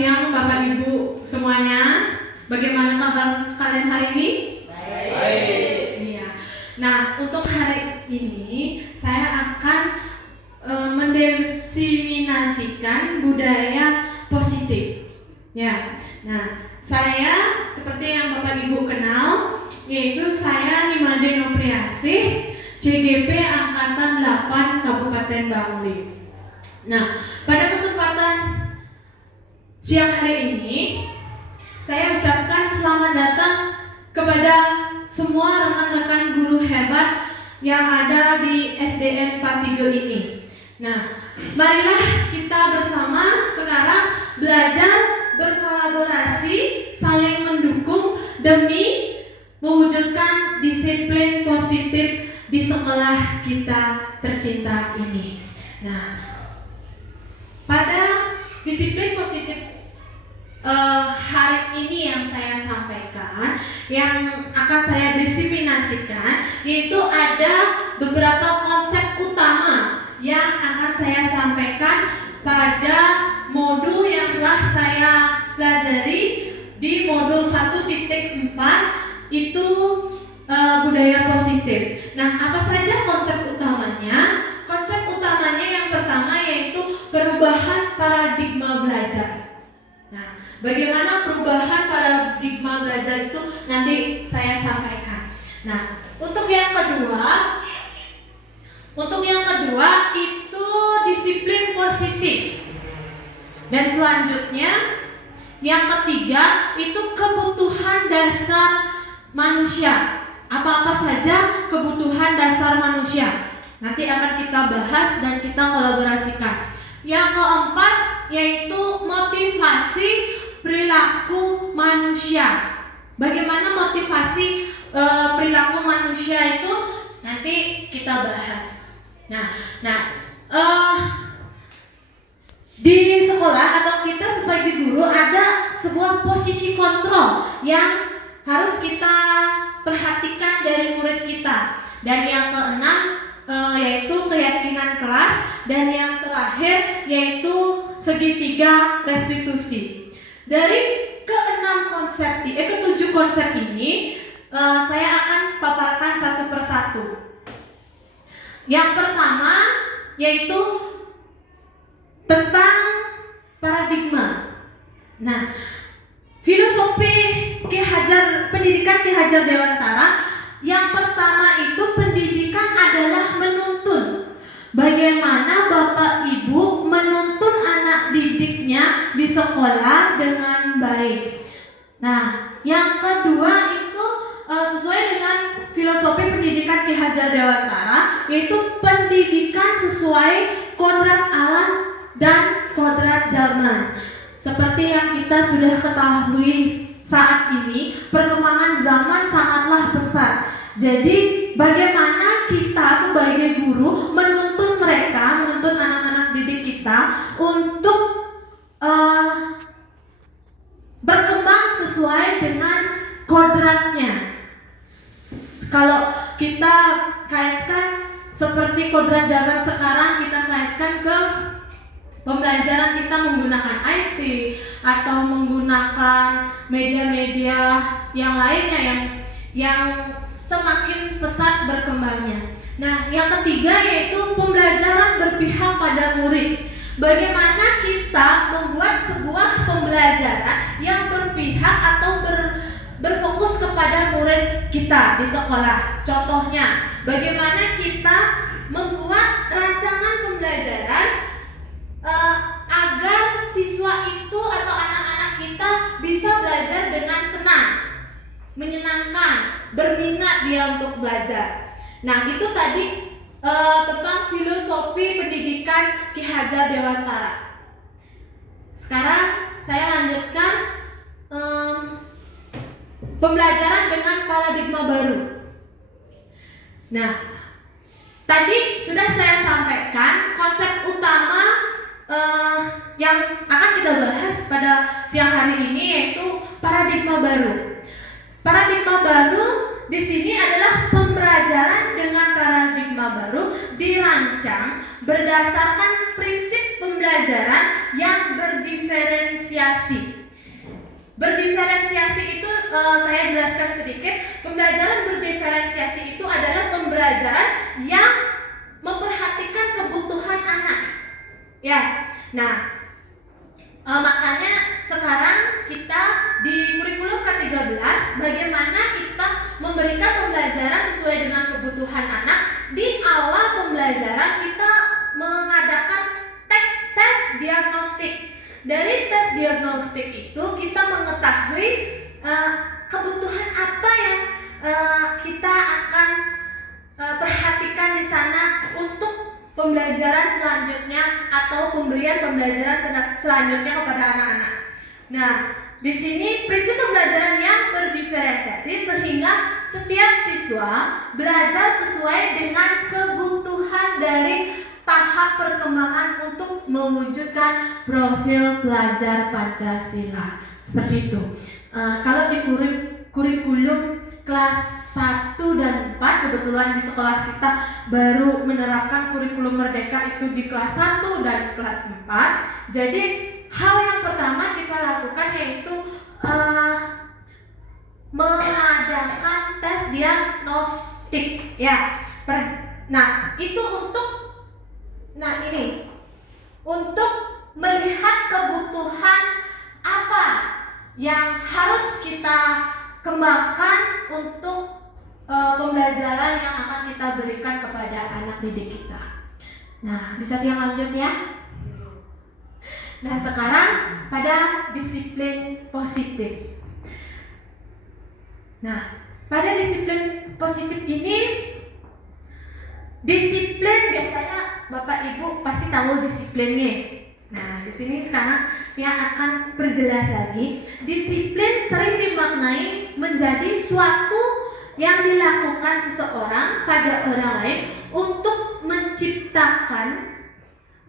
siang Bapak Ibu semuanya. Bagaimana kabar kalian hari ini? Baik. Iya. Nah, untuk hari ini saya akan mendiseminasikan budaya positif. Ya. Nah, saya seperti yang Bapak Ibu kenal, yaitu saya Nimade Nopriasih, CGP Angkatan 8 Kabupaten Bangli. Nah, pada kesempatan siang hari ini saya ucapkan selamat datang kepada semua rekan-rekan guru hebat yang ada di SDN 43 ini. Nah, marilah kita bersama sekarang belajar berkolaborasi, saling mendukung demi mewujudkan disiplin positif di sekolah kita tercinta ini. Nah, pada disiplin positif hari ini yang saya sampaikan, yang akan saya diseminasikan, yaitu ada beberapa konsep utama yang akan saya sampaikan pada modul yang telah saya pelajari di modul 1.4, itu budaya positif. Nah, apa saja konsep utamanya? Konsep utamanya yang pertama yaitu perubahan paradigma belajar. Nah, bagaimana perubahan paradigma belajar itu nanti saya sampaikan. Nah, untuk yang kedua itu disiplin positif. Dan selanjutnya yang ketiga itu kebutuhan dasar manusia. Apa-apa saja kebutuhan dasar manusia. Nanti akan kita bahas dan kita kolaborasikan. Yang keempat yaitu motivasi perilaku manusia. Bagaimana motivasi perilaku manusia itu nanti kita bahas. Di sekolah atau kita sebagai guru ada sebuah posisi kontrol yang harus kita perhatikan dari murid kita. Dan yang keenam yaitu keyakinan kelas, dan yang terakhir yaitu segitiga restitusi. Dari ketujuh konsep ini saya akan paparkan satu persatu. Yang pertama yaitu tentang paradigma. Nah, filosofi pendidikan Ki Hajar Dewantara yang pertama itu pendidikan adalah menuntun. Bagaimana Bapak Ibu menuntun anak didiknya di sekolah dengan baik. Nah, yang kedua itu sesuai dengan filosofi pendidikan Ki Hajar Dewantara, yaitu pendidikan sesuai kodrat alam dan kodrat zaman. Seperti yang kita sudah ketahui saat ini, perkembangan zaman sangatlah pesat. Jadi bagaimana kita sebagai guru menuntun anak-anak didik kita untuk berkembang sesuai dengan kodratnya. Kalau kita kaitkan seperti kodrat zaman sekarang, kita kaitkan ke pembelajaran kita menggunakan IT atau menggunakan media-media yang lainnya yang semakin pesat berkembangnya. Nah, yang ketiga yaitu pembelajaran berpihak pada murid. Bagaimana kita membuat sebuah pembelajaran yang berpihak atau berfokus kepada murid kita di sekolah. Contohnya, bagaimana kita membuat rancangan pembelajaran agar siswa itu atau anak-anak kita bisa belajar dengan senang, menyenangkan, berminat dia untuk belajar. Nah, itu tadi tentang filosofi pendidikan Ki Hajar Dewantara. Sekarang saya lanjutkan pembelajaran dengan paradigma baru. Nah, tadi sudah saya sampaikan konsep utama yang akan kita bahas pada siang hari ini, yaitu paradigma baru. Paradigma baru di sini adalah pembelajaran dengan paradigma baru dirancang berdasarkan prinsip pembelajaran yang berdiferensiasi. saya jelaskan sedikit. Pembelajaran berdiferensiasi itu adalah pembelajaran yang memperhatikan kebutuhan anak. Ya, nah makanya sekarang kita di kurikulum ke-13 bagaimana kita memberikan pembelajaran sesuai dengan kebutuhan anak. Di awal pembelajaran kita mengadakan tes diagnostik. Dari tes diagnostik itu kita mengetahui kebutuhan apa yang kita akan perhatikan di sana untuk pembelajaran selanjutnya atau pemberian pembelajaran selanjutnya kepada anak-anak. Nah, di sini prinsip pembelajaran yang berdiferensiasi sehingga setiap siswa belajar sesuai dengan kebutuhan dari tahap perkembangan untuk mewujudkan profil pelajar Pancasila. Seperti itu. Kalau di kurikulum kelas 1 dan 4, kebetulan di sekolah kita baru menerapkan kurikulum merdeka itu di kelas 1 dan kelas 4. Jadi hal yang pertama kita lakukan yaitu mengadakan tes diagnostik ya. Nah, itu untuk melihat kebutuhan apa yang harus kita kembangkan untuk pembelajaran yang akan kita berikan kepada anak didik kita. Nah, bisa yang lanjut ya. Nah, sekarang pada disiplin positif. Nah, pada disiplin positif ini, disiplin biasanya Bapak Ibu pasti tahu disiplinnya. Nah, di sini sekarang yang akan perjelas lagi. Disiplin sering dimaknai menjadi suatu yang dilakukan seseorang pada orang lain untuk menciptakan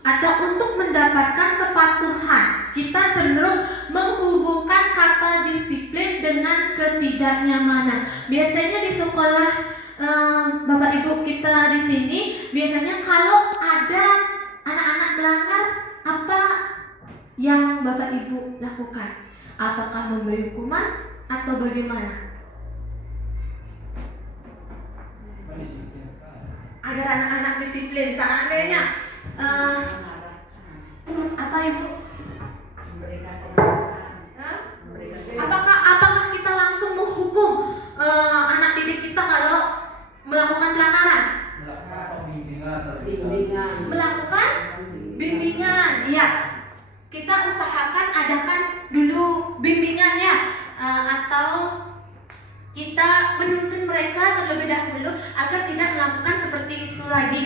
atau untuk mendapatkan kepatuhan. Kita cenderung menghubungkan kata disiplin dengan ketidaknyamanan. Biasanya di sekolah Bapak Ibu kita di sini, biasanya kalau ada anak-anak melanggar, apa yang Bapak Ibu lakukan? Apakah memberi hukuman atau bagaimana? Agar anak-anak disiplin. Seandainya apa Ibu? Apakah kita langsung menghukum anak didik kita kalau melakukan pelanggaran? Melakukan bimbingan, ya. Kita usahakan adakan dulu bimbingannya, atau kita menuntun mereka terlebih dahulu agar tidak melakukan seperti itu lagi.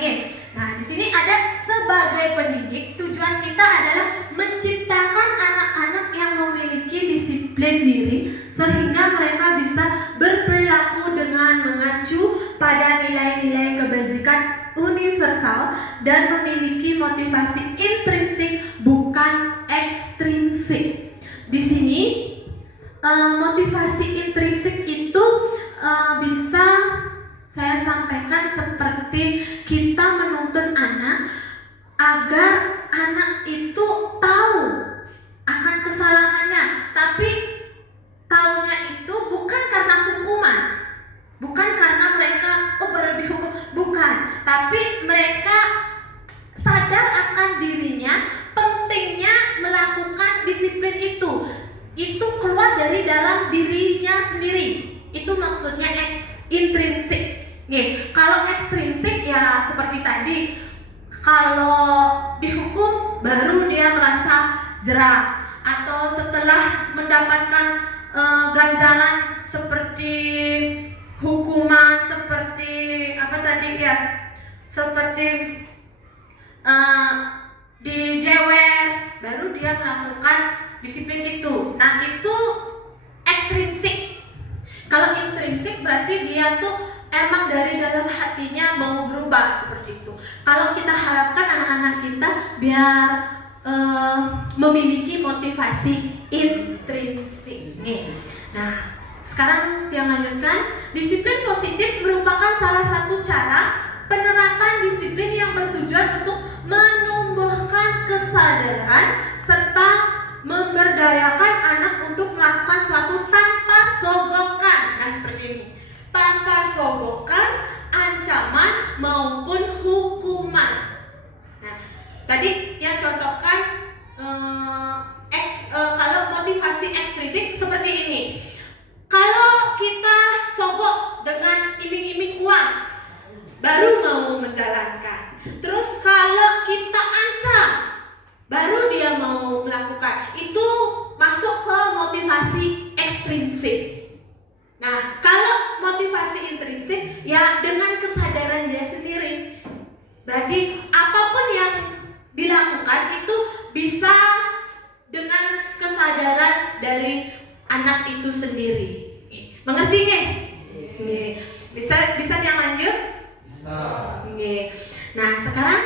Nah, di sini ada sebagai pendidik, tujuan kita adalah menciptakan anak-anak yang memiliki disiplin diri sehingga mereka bisa berperilaku dengan mengacu pada nilai-nilai kebajikan universal dan memiliki motivasi intrinsik bukan ekstrinsik. Di sini motivasi intrinsik itu bisa saya sampaikan seperti kita menuntun anak agar anak itu tahu akan kesalahannya, tapi taunya itu bukan karena hukuman, bukan karena mereka baru dihukum, bukan, tapi mereka sadar akan dirinya, pentingnya melakukan disiplin itu keluar dari dalam dirinya sendiri. Itu maksudnya intrinsik. Kalau ekstrinsik ya seperti tadi, kalau dihukum baru dia merasa jerah, atau setelah mendapatkan ganjaran seperti hukuman, seperti apa tadi ya, seperti dijewer, baru dia melakukan disiplin itu. Nah, itu ekstrinsik. Kalau intrinsik berarti dia tuh emang dari dalam hatinya mau berubah, seperti itu. Kalau kita harapkan anak-anak kita biar memiliki motivasi intrinsik. Nah, sekarang yang lanjutkan, disiplin positif merupakan salah satu cara penerapan disiplin yang bertujuan untuk menumbuhkan kesadaran serta memberdayakan anak untuk melakukan suatu tanpa sogokan, ancaman maupun hukuman. Nah, tadi yang contohkan kalau motivasi ekstrinsik seperti ini. Kalau kita sogok dengan iming-iming uang, baru mau menjalankan. Terus kalau kita ancam, baru dia mau melakukan. Itu masuk ke motivasi ekstrinsik. Nah, kalau motivasi intrinsik ya dengan kesadaran dia sendiri. Berarti apapun yang dilakukan itu bisa dengan kesadaran dari anak itu sendiri. Mengerti nggih? Nggih. Bisa yang lanjut? Bisa. Nggih. Nah, sekarang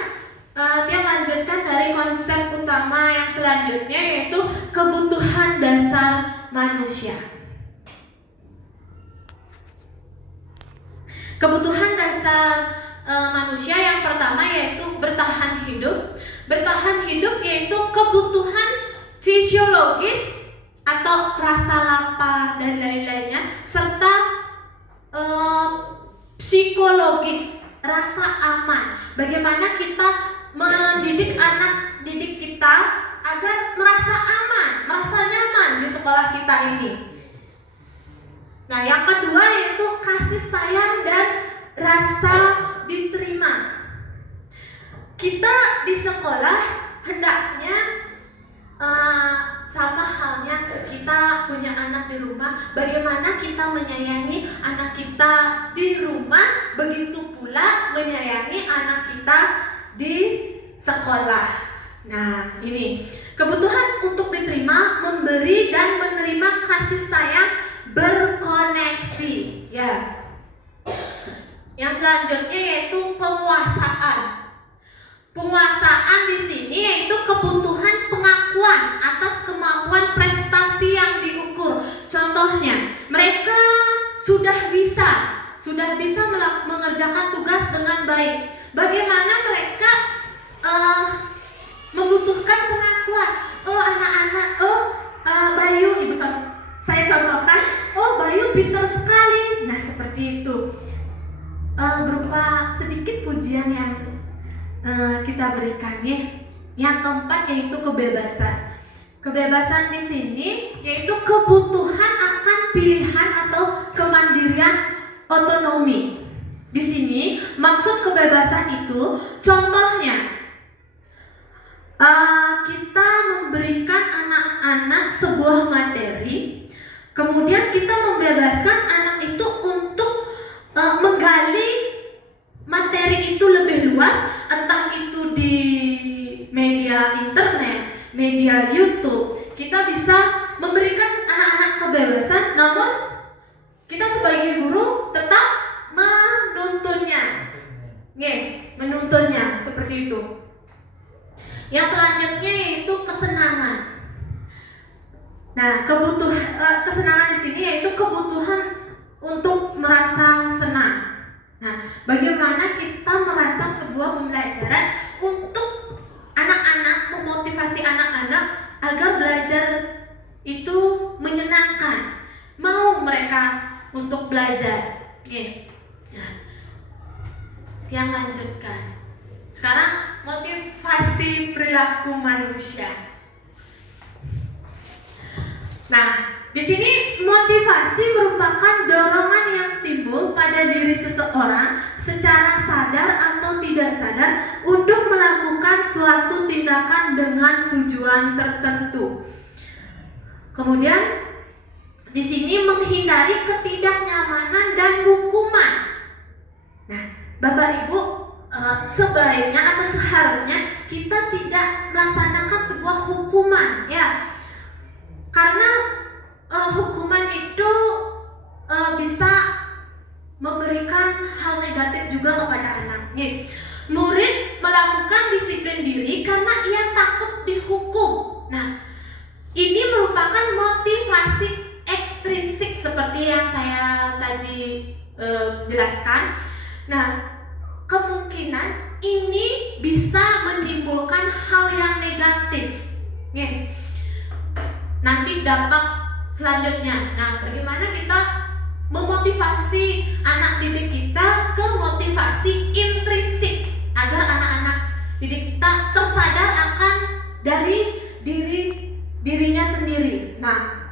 dia lanjutkan dari konsep utama yang selanjutnya, yaitu kebutuhan dasar manusia. Kebutuhan dasar manusia yang pertama yaitu bertahan hidup. Bertahan hidup yaitu kebutuhan fisiologis atau rasa lapar dan lain-lainnya, serta psikologis, rasa aman. Bagaimana kita mendidik anak didik kita agar merasa aman, merasa nyaman di sekolah kita ini. Nah, yang kedua yaitu kasih sayang dan rasa diterima. Kita di sekolah hendaknya sama halnya kita punya anak di rumah. Bagaimana kita menyayangi anak kita di rumah, begitu pula menyayangi anak kita di sekolah. Nah, ini kebutuhan untuk diterima, memberi dan menerima kasih sayang berkoneksi. Ya. Yang selanjutnya yaitu penguasaan. Penguasaan di sini yaitu kebutuhan pengakuan atas kemampuan prestasi yang diukur. Contohnya, mereka sudah bisa mengerjakan tugas dengan baik. Bagaimana mereka membutuhkan pengakuan? Oh, anak-anak, Bayu, saya contohkan, oh Bayu pintar sekali. Nah, seperti itu. Berupa sedikit pujian yang kita berikan ya. Yang keempat yaitu kebebasan. Kebebasan di sini yaitu kebutuhan akan pilihan atau kemandirian otonomi. Di sini maksud kebebasan itu contohnya kita memberikan anak-anak sebuah materi, kemudian kita membebaskan anak itu untuk menggali materi itu lebih luas, entah itu di media internet, media YouTube. Kita bisa memberikan anak-anak kebebasan, namun kita sebagai guru tetap menuntunnya. Menuntunnya seperti itu. Yang selanjutnya yaitu kesenangan. Nah, kesenangan di sini yaitu kebutuhan untuk merasa senang. Nah, bagaimana kita merancang sebuah pembelajaran untuk anak-anak, memotivasi anak-anak agar belajar itu menyenangkan, mau mereka untuk belajar. Nah, yang lanjutkan. Sekarang motivasi perilaku manusia. Nah, di sini motivasi merupakan dorongan yang timbul pada diri seseorang secara sadar atau tidak sadar untuk melakukan suatu tindakan dengan tujuan tertentu. Kemudian di sini menghindari ketidaknyamanan dan hukuman. Nah, Bapak Ibu, sebaiknya atau seharusnya kita tidak melaksanakan sebuah hukuman, ya. Karena hukuman itu bisa memberikan hal negatif juga kepada anaknya. Murid melakukan disiplin diri karena ia takut dihukum. Nah, ini merupakan motivasi ekstrinsik seperti yang saya tadi jelaskan. Nah, kemungkinan ini bisa menimbulkan hal yang negatif. Nanti dampak selanjutnya. Nah, bagaimana kita memotivasi anak didik kita ke motivasi intrinsik agar anak-anak didik kita tersadar akan dari dirinya sendiri. Nah,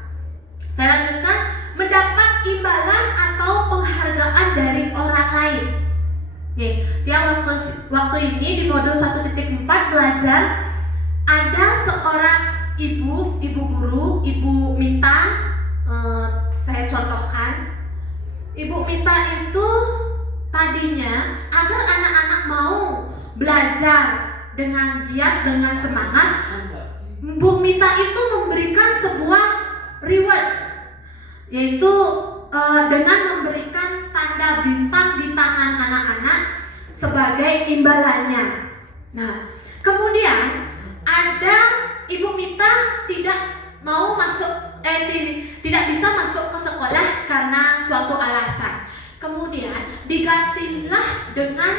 saya lanjutkan, mendapat imbalan atau penghargaan dari orang lain. Yang waktu ini di modul 1.4 belajar ada seorang ibu guru, Ibu Mita. Saya contohkan, Ibu Mita itu tadinya agar anak-anak mau belajar dengan giat, dengan semangat, Bu Mita itu memberikan sebuah reward, yaitu dengan memberikan tanda bintang di tangan anak-anak sebagai imbalannya. Nah, kemudian ada Ibu Mita tidak mau masuk, tidak bisa masuk ke sekolah karena suatu alasan. Kemudian digantilah dengan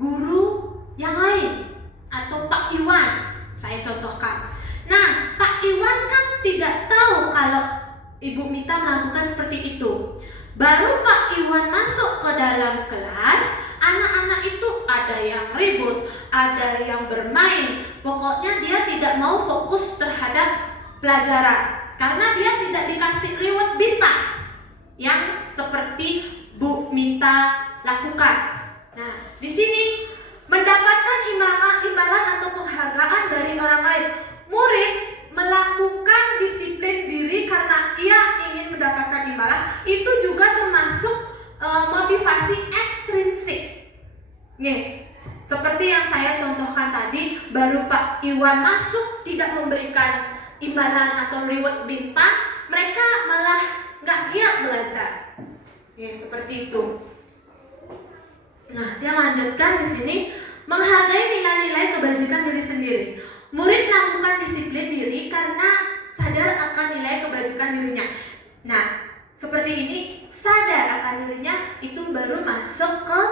guru yang lain atau Pak Iwan, saya contohkan. Nah, Pak Iwan kan tidak tahu kalau Ibu Mita melakukan seperti itu. Baru Pak Iwan masuk ke dalam kelas, anak-anak itu ada yang ribut, ada yang bermain. Pokoknya dia tidak mau fokus terhadap pelajaran karena dia tidak dikasih reward bintang yang seperti Bu Mita lakukan. Nah, di sini mendapatkan imbalan atau penghargaan dari orang lain. Murid melakukan disiplin diri karena ia ingin mendapatkan imbalan, itu juga termasuk motivasi ekstrinsik. Seperti yang saya contohkan tadi, baru Pak Iwan masuk tidak memberikan imbalan atau reward bintang, mereka malah nggak giat belajar. Seperti itu. Nah, dia lanjutkan di sini, menghargai nilai-nilai kebajikan diri sendiri. Murid melakukan disiplin diri karena sadar akan nilai kebajikan dirinya. Nah, seperti ini, sadar akan dirinya itu baru masuk ke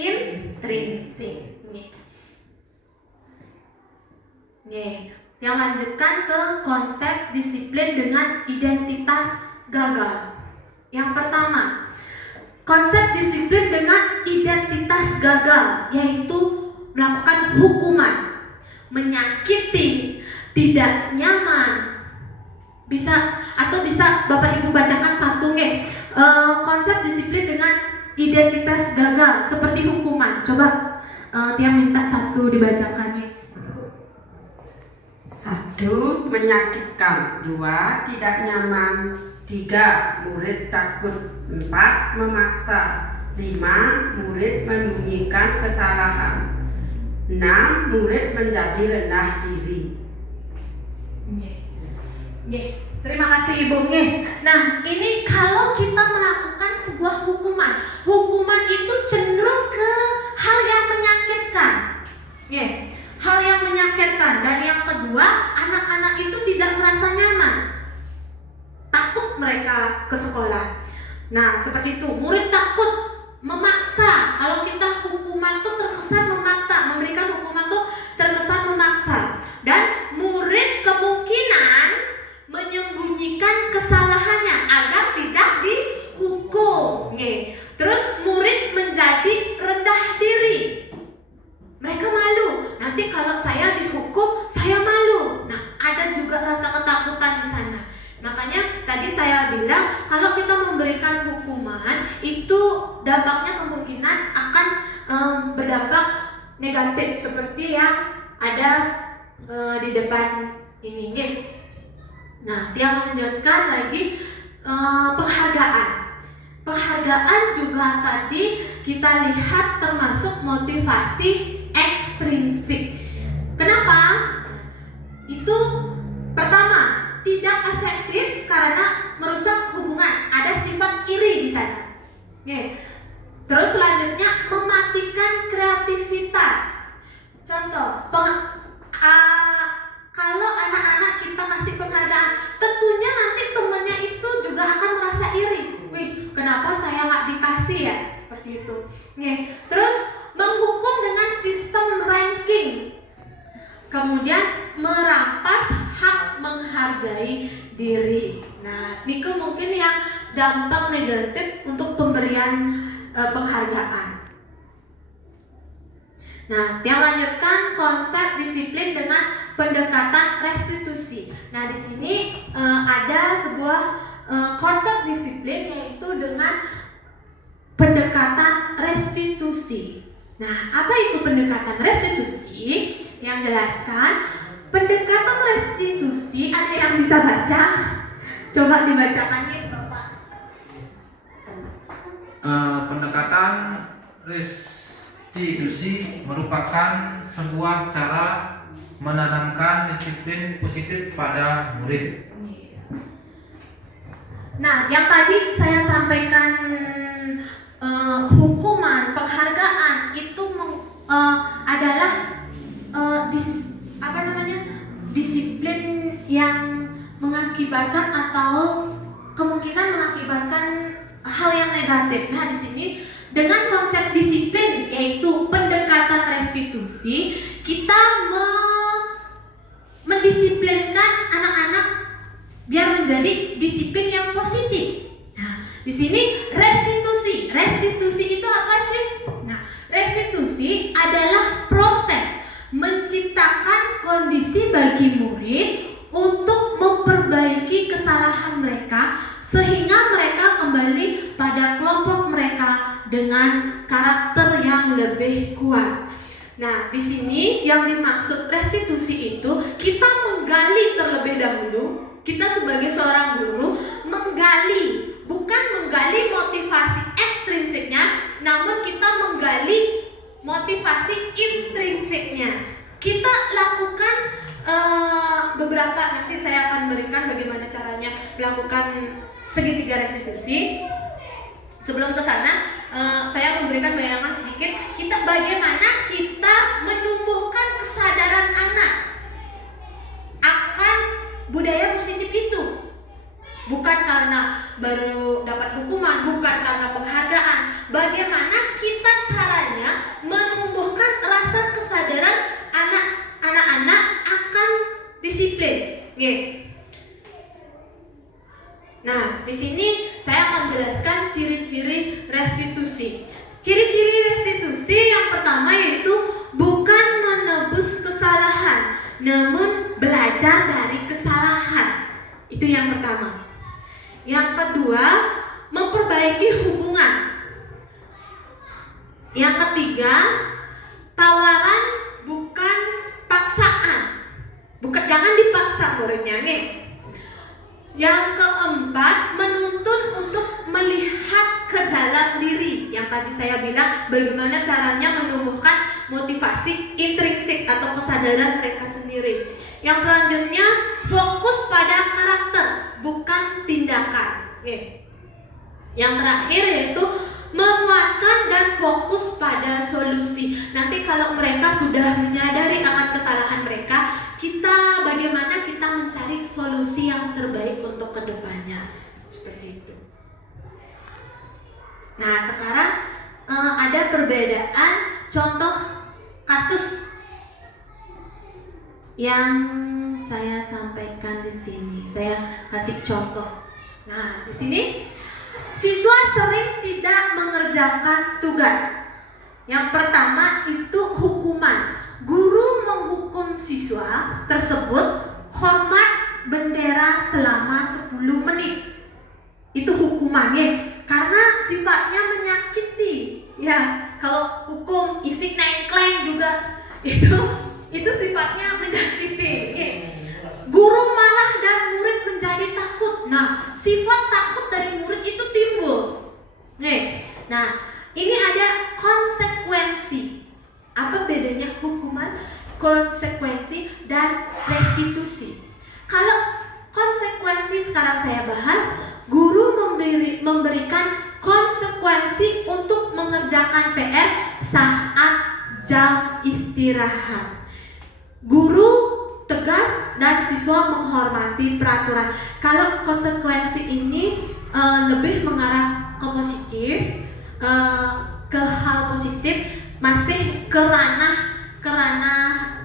intrinsik. Yang lanjutkan ke konsep disiplin dengan identitas gagal. Yang pertama, konsep disiplin dengan identitas gagal, yaitu melakukan hukuman, menyakiti, tidak nyaman. Bisa Bapak Ibu bacakan satu konsep disiplin dengan identitas gagal seperti hukuman. Coba Tiang minta satu dibacakannya. 1. Menyakitkan. 2. Tidak nyaman. 3. Murid takut. 4. Memaksa. 5. Murid menyembunyikan kesalahan. 6. Murid menjadi rendah diri. Terima kasih Ibu. Nah, ini kalau kita melakukan sebuah hukuman itu cenderung ke hal yang menyakitkan. Hal yang menyakitkan. Dan yang kedua, anak-anak itu tidak merasa nyaman, takut mereka ke sekolah. Nah, seperti itu. Murid takut, memaksa. Kalau kita hukuman tuh terkesan memaksa, memberikan hukuman tuh terkesan memaksa. Dan murid kemungkinan menyembunyikan kesalahannya agar tidak dihukum. Terus murid menjadi rendah diri. Mereka malu. Nanti kalau saya dihukum, saya malu. Nah, ada juga rasa ketakutan di sana. Makanya tadi saya bilang kalau kita memberikan hukuman itu dampaknya kemungkinan akan berdampak negatif seperti yang ada di depan ini. Nah, dia melanjutkan lagi penghargaan. Penghargaan juga tadi kita lihat termasuk motivasi ekstrinsik. Kenapa? Itu pertama, tidak efektif karena merusak hubungan. Ada sifat iri di sana. Terus selanjutnya mematikan kreativitas. Contoh, kalau anak-anak kita kasih penghargaan, tentunya nanti temennya itu juga akan merasa iri. Kenapa saya nggak dikasih ya? Seperti itu. Terus menghukum dengan sistem ranking. Kemudian merampas hak menghargai diri. Nah, ini mungkin yang dampak negatif untuk pemberian penghargaan. Nah, yang lanjutkan konsep disiplin dengan pendekatan restitusi. Nah, di sini ada sebuah konsep disiplin yaitu dengan pendekatan restitusi. Nah, apa itu pendekatan restitusi? Yang jelaskan, pendekatan restitusi, ada yang bisa baca? Coba dibacakan nih, Bapak. Pendekatan restitusi merupakan sebuah cara menanamkan disiplin positif pada murid. Nah, yang tadi saya sampaikan hukuman, penghargaan itu adalah disiplin yang mengakibatkan atau kemungkinan mengakibatkan hal yang negatif. Nah, di sini dengan konsep disiplin yaitu pendekatan restitusi, kita mendisiplinkan anak-anak biar menjadi disiplin yang positif. Nah, di sini restitusi itu apa sih? Nah, restitusi adalah proses menciptakan kondisi bagi murid untuk memperbaiki kesalahan mereka sehingga mereka kembali pada kelompok mereka dengan karakter yang lebih kuat. Nah, di sini yang dimaksud restitusi itu kita menggali terlebih dahulu. Kita sebagai seorang guru bukan menggali motivasi ekstrinsiknya, namun kita menggali motivasi intrinsiknya. Kita lakukan beberapa, nanti saya akan berikan bagaimana caranya melakukan segitiga restitusi. Sebelum ke sana, saya memberikan bayangan sedikit. Bagaimana kita menumbuhkan kesadaran anak akan budaya positif itu. Bukan karena baru dapat hukuman, bukan karena penghargaan. Bagaimana kita caranya menumbuhkan rasa kesadaran anak-anak akan disiplin. Nah, di sini saya akan jelaskan ciri-ciri restitusi. Ciri-ciri restitusi yang pertama yaitu bukan menebus kesalahan, namun belajar dari kesalahan. Itu yang pertama. Yang kedua, memperbaiki hubungan. Yang ketiga, tawaran bukan paksaan. Jangan dipaksa muridnya nih. Yang keempat, menuntun untuk melihat ke dalam diri. Yang tadi saya bilang bagaimana caranya menumbuhkan motivasi intrinsik atau kesadaran mereka sendiri. Yang selanjutnya, fokus pada karakter, bukan tindakan. Yang terakhir yaitu menguatkan dan fokus pada solusi. Nanti kalau mereka sudah menyadari akan kesalahan mereka, bagaimana kita mencari solusi yang terbaik untuk kedepannya. Seperti itu. Nah, sekarang ada perbedaan contoh kasus yang saya sampaikan di sini. Saya kasih contoh. Nah, di sini siswa sering tidak mengerjakan tugas. Yang pertama itu hukuman. Guru menghukum siswa tersebut hormat bendera selama 10 menit. Itu hukumannya karena sifatnya menyakiti. Ya, kalau hukum isi nengkleng juga itu sifatnya menyakiti. Guru marah dan murid menjadi takut. Nah, sifat takut dari murid itu timbul. Nah, ini ada konsekuensi. Apa bedanya hukuman, konsekuensi, dan restitusi? Kalau konsekuensi sekarang saya bahas, guru memberikan konsekuensi untuk mengerjakan PR saat jam istirahat. Guru tegas dan siswa menghormati peraturan. Kalau konsekuensi ini lebih mengarah ke positif, ke hal positif, masih ke ranah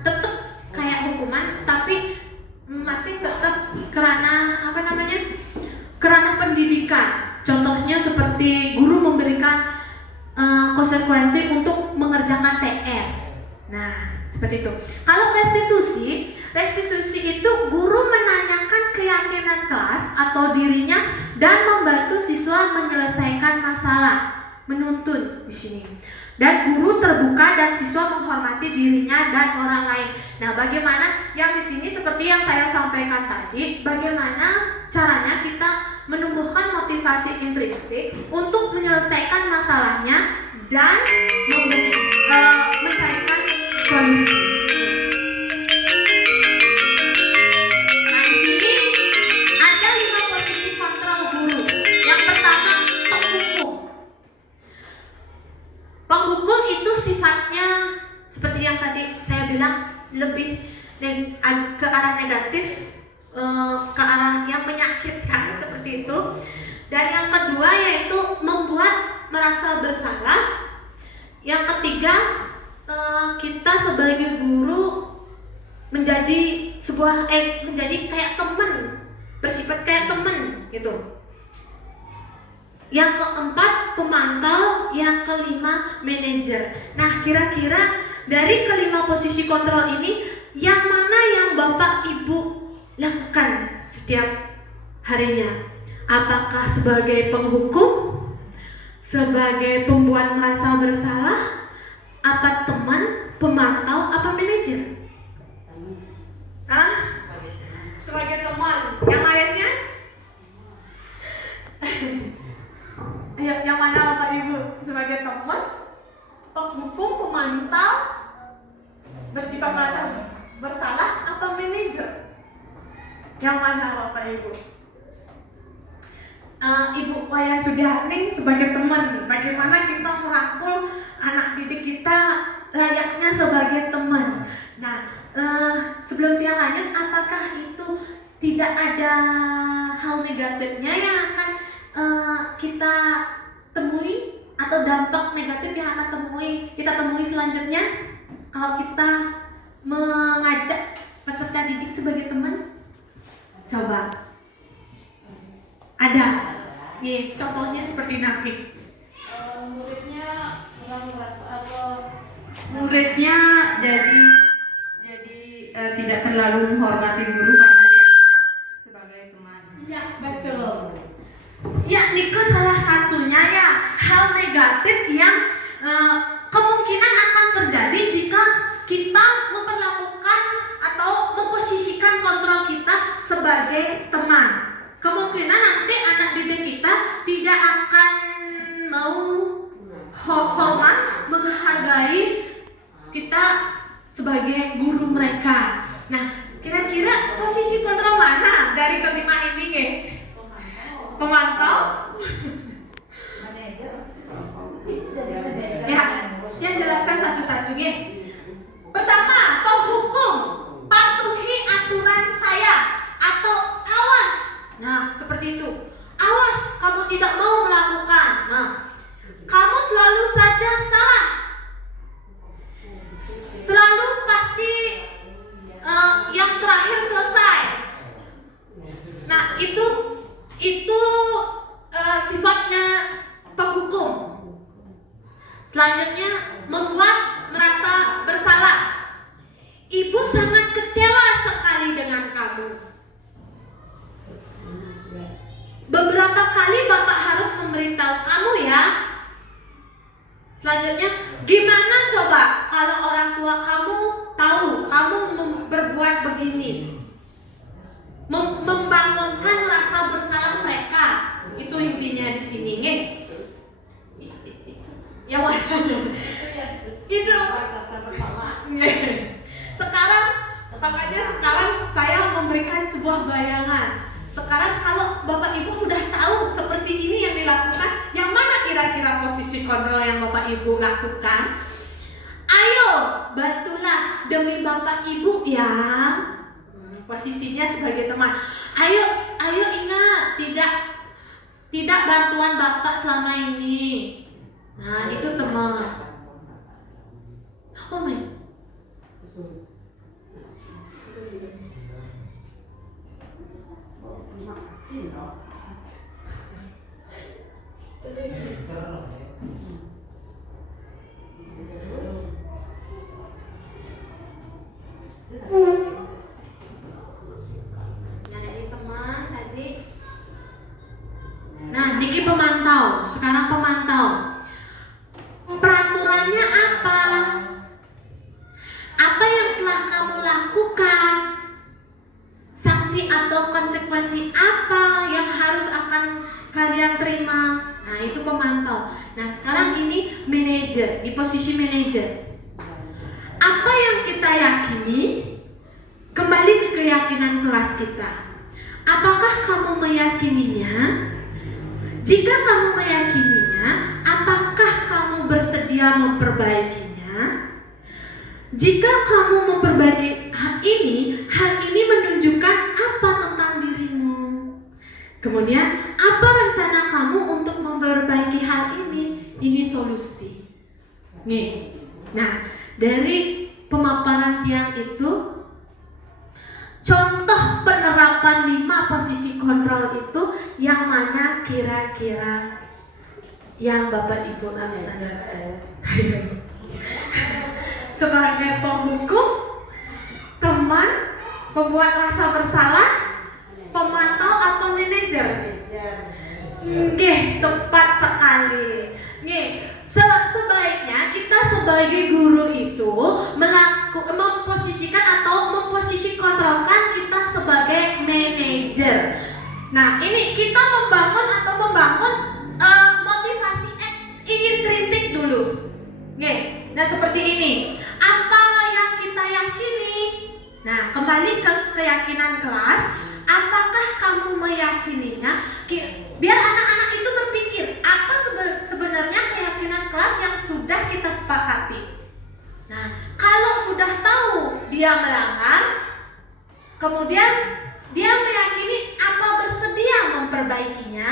tetap kayak hukuman, tapi masih tetap ke ranah pendidikan. Contohnya seperti guru memberikan konsekuensi untuk mengerjakan PR. Nah, seperti itu. Kalau restitusi itu guru menanyakan keyakinan kelas atau dirinya dan membantu siswa menyelesaikan masalah, menuntun di sini. Dan guru terbuka dan siswa menghormati dirinya dan orang lain. Nah, bagaimana yang di sini seperti yang saya sampaikan tadi, bagaimana caranya kita menumbuhkan motivasi intrinsik untuk menyelesaikan masalahnya dan mencarikan solusi. Nah, di sini ada 5 posisi kontrol guru. Yang pertama, penghukum. Penghukum itu sifatnya seperti yang tadi saya bilang, lebih ke arah negatif, ke arah yang menyakitkan seperti itu. Dan yang kedua yaitu membuat merasa bersalah. Yang ketiga, kita sebagai guru menjadi menjadi kayak teman, bersifat kayak teman gitu. Yang keempat, pemantau. Yang kelima, manajer. Nah, kira-kira dari kelima posisi kontrol ini, yang mana yang Bapak Ibu lakukan setiap harinya? Apakah sebagai penghukum, sebagai pembuat merasa bersalah, apa teman, pemantau, apa manajer? Sebagai teman. Yang lainnya? Ayo, yang mana Bapak Ibu? Sebagai teman, penghukum, pemantau, bersifat merasa bersalah, apa manajer? Yang mana Bapak Ibu? Ibu Wayan Sudiarning sebagai teman, bagaimana kita merangkul anak didik kita layaknya sebagai teman. Nah, sebelum dia lanjut, apakah itu tidak ada hal negatifnya yang akan kita temui, atau dampak negatif yang akan kita temui selanjutnya kalau kita mengajak peserta didik sebagai teman? Coba. Ada. Nih, contohnya seperti Napi. Muridnya kurang merasa atau muridnya jadi tidak terlalu menghormati guru karena dianggap sebagai teman. Ya, betul. Ya, Niko salah satunya ya, hal negatif yang kemungkinan akan terjadi jika kita memperlakukan atau memposisikan kontrol kita sebagai teman. Kemungkinan nanti anak didik kita tidak akan mau hormat, menghargai kita sebagai guru mereka. Nah, kira-kira posisi kontrol mana dari kelima ini nih? Pemantau? Ya, yang jelaskan satu-satunya. Pertama, penghukum, patuhi aturan saya atau awas. Nah, seperti itu. Awas, kamu tidak mau melakukan. Nah, kamu selalu saja salah. Selalu pasti yang terakhir selesai. Nah, itu sifatnya penghukum. Selanjutnya, membuat merasa bersalah. Ibu sangat kecewa sekali dengan kamu. Beberapa kali Bapak harus memberitahu kamu ya. Selanjutnya, gimana coba kalau orang tua kamu tahu kamu berbuat begini? Membangunkan rasa bersalah mereka. Itu intinya di sini, nih. Ya, itu. Sekarang saya memberikan sebuah bayangan. Sekarang kalau Bapak Ibu sudah tahu seperti ini yang dilakukan, yang mana kira-kira posisi kontrol yang Bapak Ibu lakukan? Ayo, bantulah demi Bapak Ibu yang posisinya sebagai teman. Ayo ingat, tidak bantuan Bapak selama ini. Nah, itu teman. Oh my. pemantau. Sekarang pemantau. Peraturannya apa? Apa yang telah kamu lakukan? Sanksi atau konsekuensi apa yang harus akan kalian terima? Nah, itu pemantau. Nah, sekarang ini manajer, di posisi manajer. Apa yang kita yakini? Kembali ke keyakinan kelas kita. Apakah kamu meyakininya? Jika kamu meyakininya, apakah kamu bersedia memperbaikinya? Jika kamu memperbaiki hal ini menunjukkan apa tentang dirimu? Kemudian, apa rencana kamu untuk memperbaiki hal ini? Ini solusi. Nih. Nah, dari pemaparan Tiang itu, contoh penerapan 5 posisi kontrol itu yang mana kira-kira yang Bapak Ibu laksanakan? Sebagai penghukum, teman, pembuat rasa bersalah, pemantau atau manajer? Nggih, tepat sekali. Nggih, sebaiknya kita sebagai guru itu memposisikan atau memposisi kontrolkan kita sebagai manajer. Nah, ini kita membangun motivasi intrinsik dulu. Nggih. Nah, seperti ini. Apa yang kita yakini? Nah, kembali ke keyakinan kelas. Apakah kamu meyakininya? Biar anak-anak itu berpikir apa sebenarnya keyakinan kelas yang sudah kita sepakati. Nah, kalau sudah tahu dia melanggar, kemudian dia meyakini apa bersedia memperbaikinya,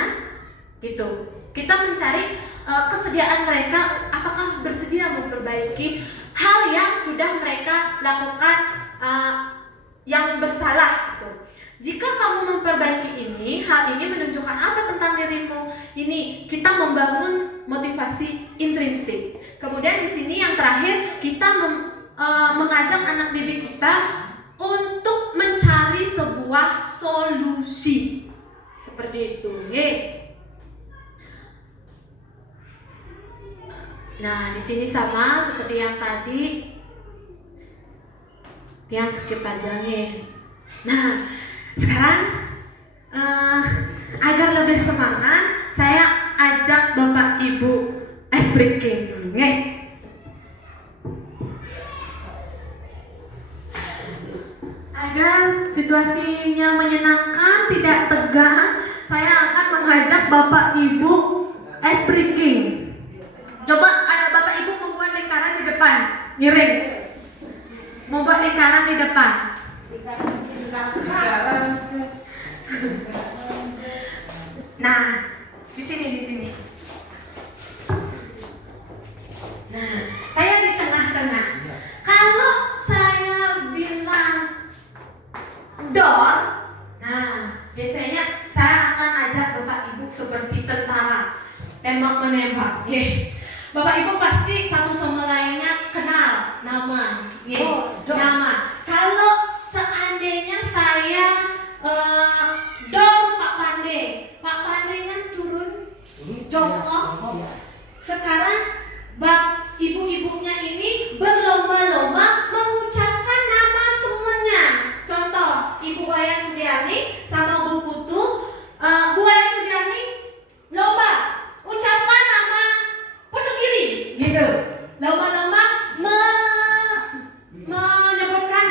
gitu. Kita mencari kesediaan mereka, apakah bersedia memperbaiki hal yang sudah mereka lakukan yang bersalah, gitu. Jika kamu memperbaiki hal ini menunjukkan apa tentang dirimu? Ini kita membangun motivasi intrinsik. Kemudian di sini yang terakhir kita mengajak anak didik kita untuk mencari sebuah solusi. Seperti itu. Nah, di sini sama seperti yang tadi. Yang skip aja nih. Nah, sekarang agar lebih semangat, saya ajak Bapak Ibu ice breaking dulu, nih. Agar situasinya menyenangkan, tidak tegang, saya akan mengajak Bapak Ibu ice breaking. Coba Bapak Ibu membuat lingkaran di depan, miring. Membuat lingkaran di depan. Nah, di sini. Nah, saya di tengah-tengah. Kalau saya bilang door, nah biasanya saya akan ajak Bapak Ibu seperti tentara, tembak menembak. Bapak Ibu pasti satu sama lainnya kenal nama, nama. Kalau seandainya saya Pak Pandenya turun jongkok. Sekarang ibu-ibunya ini berlomba-lomba mengucapkan nama temannya. Contoh, Ibu Wayan Sudiani sama Bu Putu. Bu Wayan Sudiani lomba ucapkan nama Pondok Giri, gitu. Lomba-lomba menyebutkan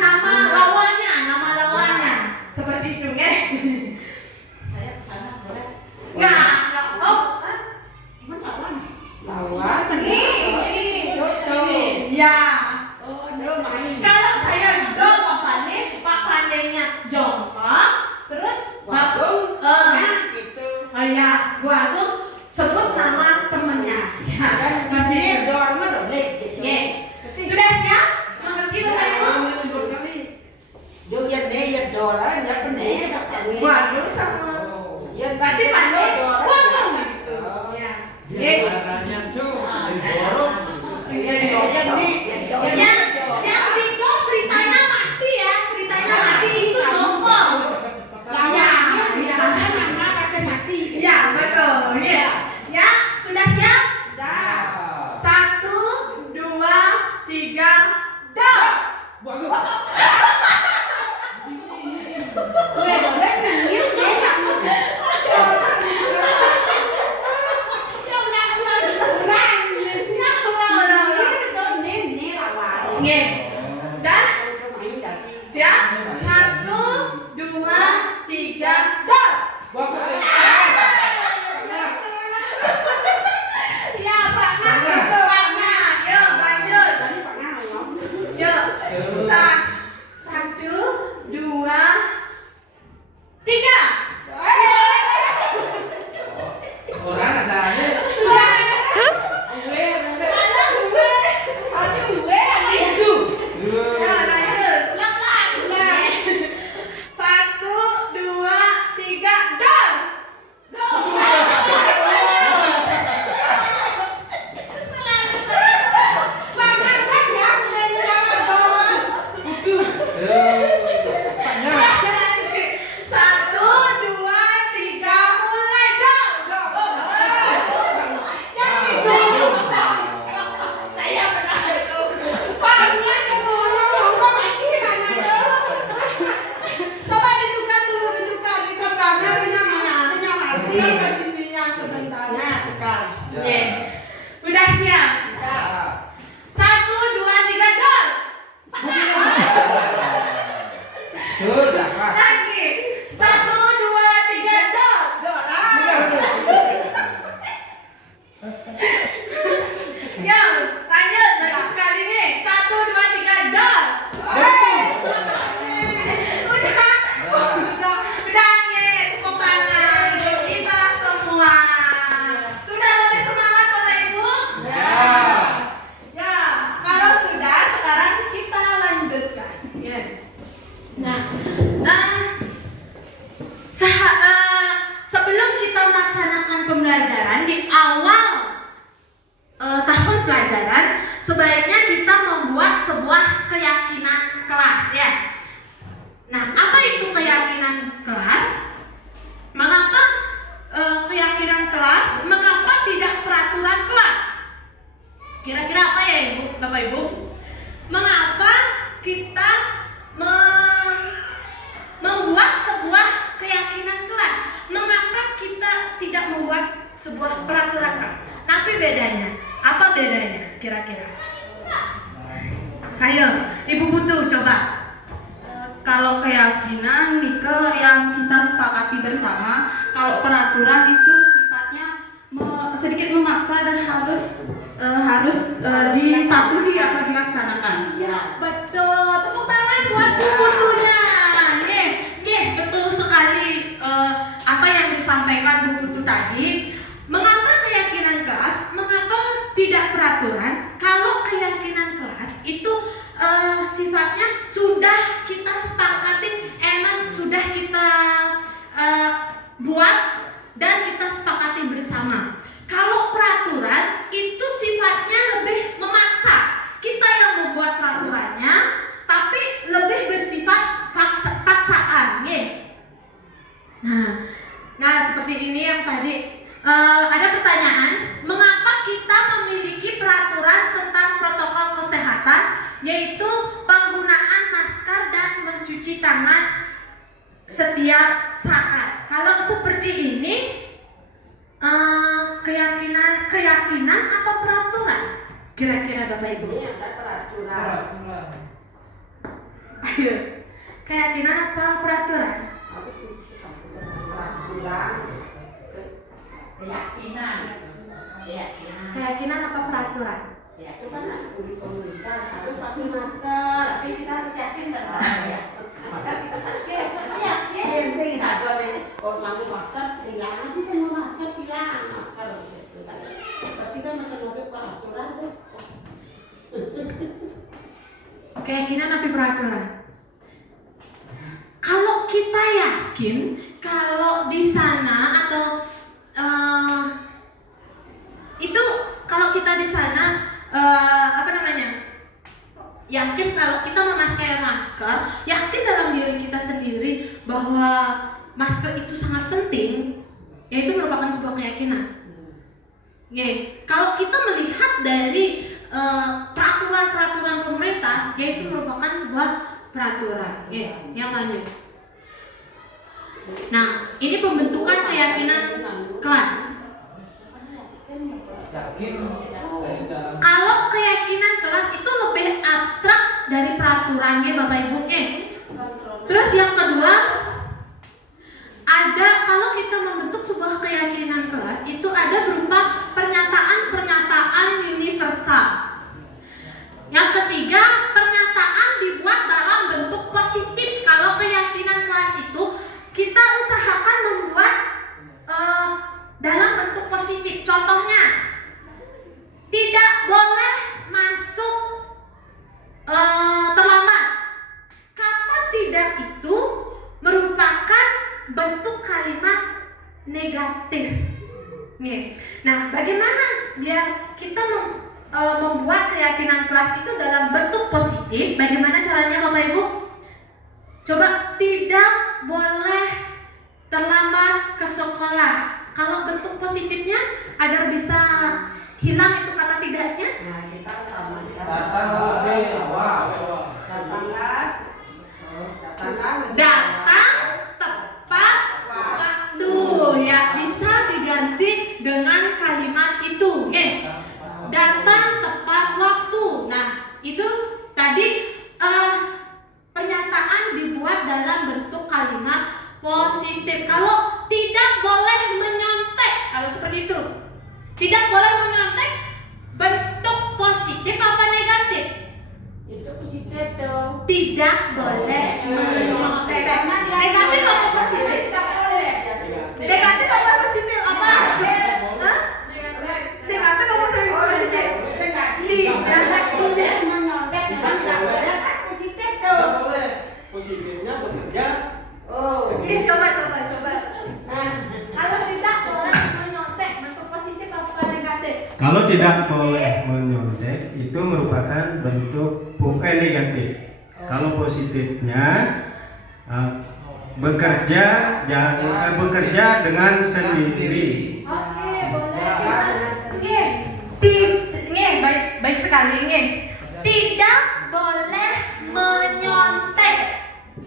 posisinya sebentar. Nah, tekan. Oke. Udah siap? Satu, dua, tiga, dor. Sudah, Pak. Lagi. Satu, dua, tiga, dor. Yo, lanjut lagi sekali nih. Satu, dua, tiga, dor. Udah nih, tepuk tangan untuk kita semua. Sudah lebih semangat Bapak Ibu? Ya, kalau sudah, sekarang kita lanjutkan. Ya. Nah, sebelum kita melaksanakan pembelajaran di awal tahun pelajaran, sebaiknya kita membuat sebuah keyakinan kelas ya. Nah, apa itu keyakinan kelas? Mengapa keyakinan kelas? Mengapa tidak peraturan kelas? Kira-kira apa ya Ibu, Bapak Ibu? Mengapa kita membuat sebuah keyakinan kelas? Mengapa kita tidak membuat sebuah peraturan kelas? Tapi bedanya, apa bedanya kira-kira? Ayo, Ibu Putu coba. Kalau keyakinan Nike yang kita sepakati bersama, kalau peraturan itu sifatnya sedikit memaksa dan harus dipatuhi atau dilaksanakan. Ya, betul. Tepuk tangan buat Bu Putunya. Nih, betul sekali apa yang disampaikan Bu Putu tadi. Mengapa keyakinan kelas? Mengapa tidak peraturan? Kalau keyakinan kelas itu sifatnya sudah kita sepakati, emang sudah kita buat dan kita sepakati bersama. Kalau peraturan itu sifatnya lebih memaksa. Kita yang membuat peraturannya, tapi lebih bersifat paksaan. Nah, seperti ini yang tadi ada pertanyaan, mengapa kita memiliki peraturan tentang protokol kesehatan, yaitu penggunaan masker dan mencuci tangan setiap saat. Kalau seperti ini, keyakinan apa peraturan? Kira-kira Bapak Ibu? Ini ada peraturan. Ayo, keyakinan apa peraturan? Peraturan. Keyakinan apa peraturan? Itu kan dari pemerintah harus pakai masker. Tapi kita harus yakin terhadap ya. Maka kita yakin sih ada kalau pakai masker hilang nanti semua masker hilang masker gitu kan. Tapi kan masuk peraturan tuh. Keyakinan apa peraturan? Kalau kita yakin kalau di sana atau itu kalau kita di sana yakin kalau kita memakai masker, yakin dalam diri kita sendiri bahwa masker itu sangat penting, ya itu merupakan sebuah keyakinan. Kalau kita melihat dari peraturan-peraturan pemerintah, ya itu merupakan sebuah peraturan. Yang lanjut. Nah, ini pembentukan keyakinan kelas. Kalau keyakinan kelas itu lebih abstrak dari peraturannya Bapak Ibu. Terus yang kedua, ada kalau kita membentuk sebuah keyakinan kelas itu ada berupa pernyataan-pernyataan universal. Yang ketiga, pernyataan dibuat dalam bentuk positif. Kalau keyakinan kelas itu kita usahakan membuat dalam bentuk positif. Contohnya, tidak boleh masuk terlambat. Kata tidak itu merupakan bentuk kalimat negatif. Nah, bagaimana biar kita membuat keyakinan kelas itu dalam bentuk positif? Bagaimana caranya Bapak Ibu? Coba, tidak boleh terlambat ke sekolah. Kalau bentuk positifnya agar bisa hilang itu kata tidaknya. Nah, kita Datang lebih awal. Datang tepat waktu, ya bisa Tidak boleh menyontek bentuk positif apa negatif? Itu positif dong. Tidak boleh menyontek. Negatif apa positif? Tidak boleh. Negatif apa positif? Apa? Hah? Negatif apa positif? Tidak boleh menyontek, memang tidak boleh kan positif dong. Tidak boleh. Positifnya bekerja. Oh. Coba. Nah, Kalau tidak boleh menyontek, bentuk positif apa negatif? Kalau tidak boleh menyontek itu merupakan bentuk negatif. Kalau positifnya bekerja dengan sendiri. Oke, boleh. Baik sekali. Tidak boleh menyontek.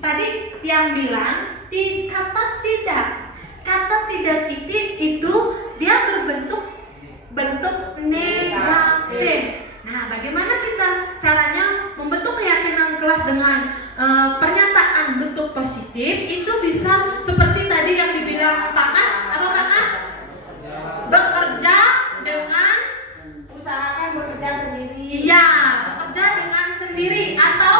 Tadi Tiang bilang kata tidak itu dia berbentuk negatif. Nah, bagaimana kita caranya membentuk keyakinan kelas dengan pernyataan bentuk positif? Itu bisa seperti tadi yang dibilang Pak Mat. Apa Pak Mat? Bekerja dengan usahakan bekerja sendiri. iya, bekerja dengan sendiri atau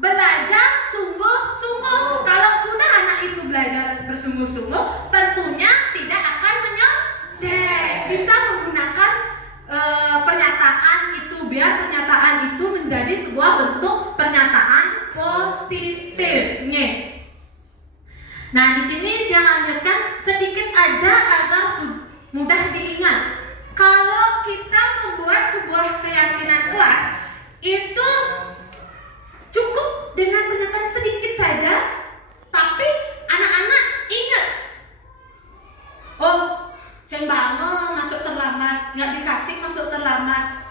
belajar sungguh-sungguh. Kalau sudah anak itu belajar bersungguh-sungguh, tentunya tidak akan menyontek. Bisa menggunakan pernyataan itu biar pernyataan itu menjadi sebuah bentuk pernyataan positif. Nah, di sini dia lanjutkan sedikit aja agar mudah diingat. Kalau kita membuat sebuah keyakinan kelas itu cukup dengan pernyataan sedikit saja, tapi anak-anak ingat. Oh, Cembama masuk terlambat, nggak dikasih masuk terlambat.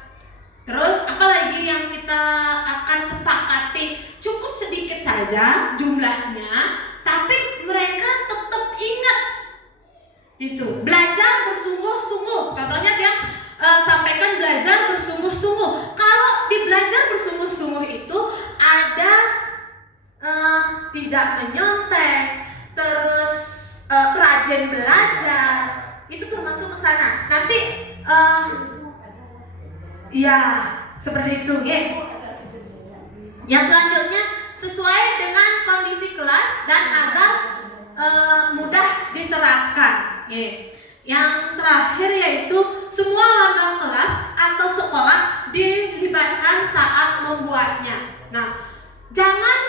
Terus apalagi yang kita akan sepakati cukup sedikit saja jumlahnya, tapi mereka tetap ingat. Gitu. Belajar bersungguh-sungguh. Contohnya dia sampaikan belajar bersungguh-sungguh. Kalau di belajar bersungguh-sungguh itu ada tidak menyontek, terus rajin belajar, itu termasuk ke sana. Nanti ya seperti itu ya. Yang selanjutnya sesuai dengan kondisi kelas dan agar mudah diterapkan. Yang terakhir yaitu semua warga kelas atau sekolah dilibatkan saat membuatnya. Nah, jangan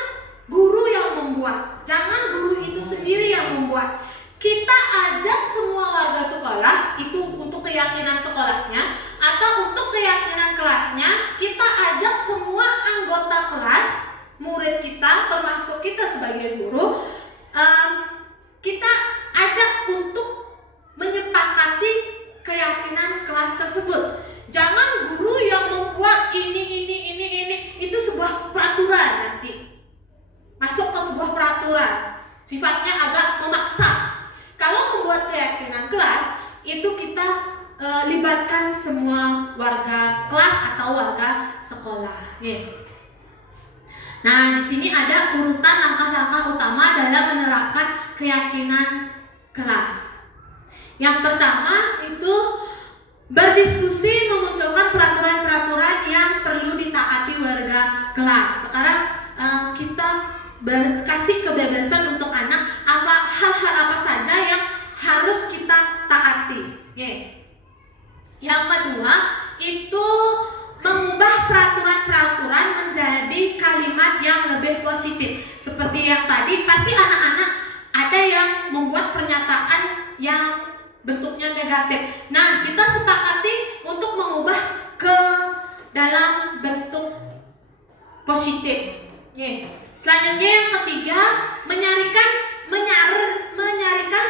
guru yang membuat, jangan guru itu sendiri yang membuat. Kita ajak semua warga sekolah itu untuk keyakinan sekolahnya atau untuk keyakinan kelasnya. Kita ajak semua anggota kelas, murid kita termasuk kita sebagai guru, kita ajak untuk menyepakati keyakinan kelas tersebut. Jangan guru yang membuat ini itu sebuah peraturan, nanti masuk ke sebuah peraturan sifatnya agak memaksa. Kalau membuat keyakinan kelas itu kita libatkan semua warga kelas atau warga sekolah. Nah, di sini ada urutan langkah-langkah utama dalam menerapkan keyakinan kelas. Yang pertama itu berdiskusi memunculkan peraturan-peraturan yang perlu ditaati warga kelas. Sekarang kita kasih kebebasan untuk anak hal-hal apa saja yang harus kita taati. Yang kedua itu mengubah peraturan-peraturan menjadi kalimat yang lebih positif. Seperti yang tadi, pasti anak-anak ada yang membuat pernyataan yang bentuknya negatif. Nah, kita sepakati untuk mengubah ke dalam bentuk positif. Selanjutnya yang ketiga, menyarikan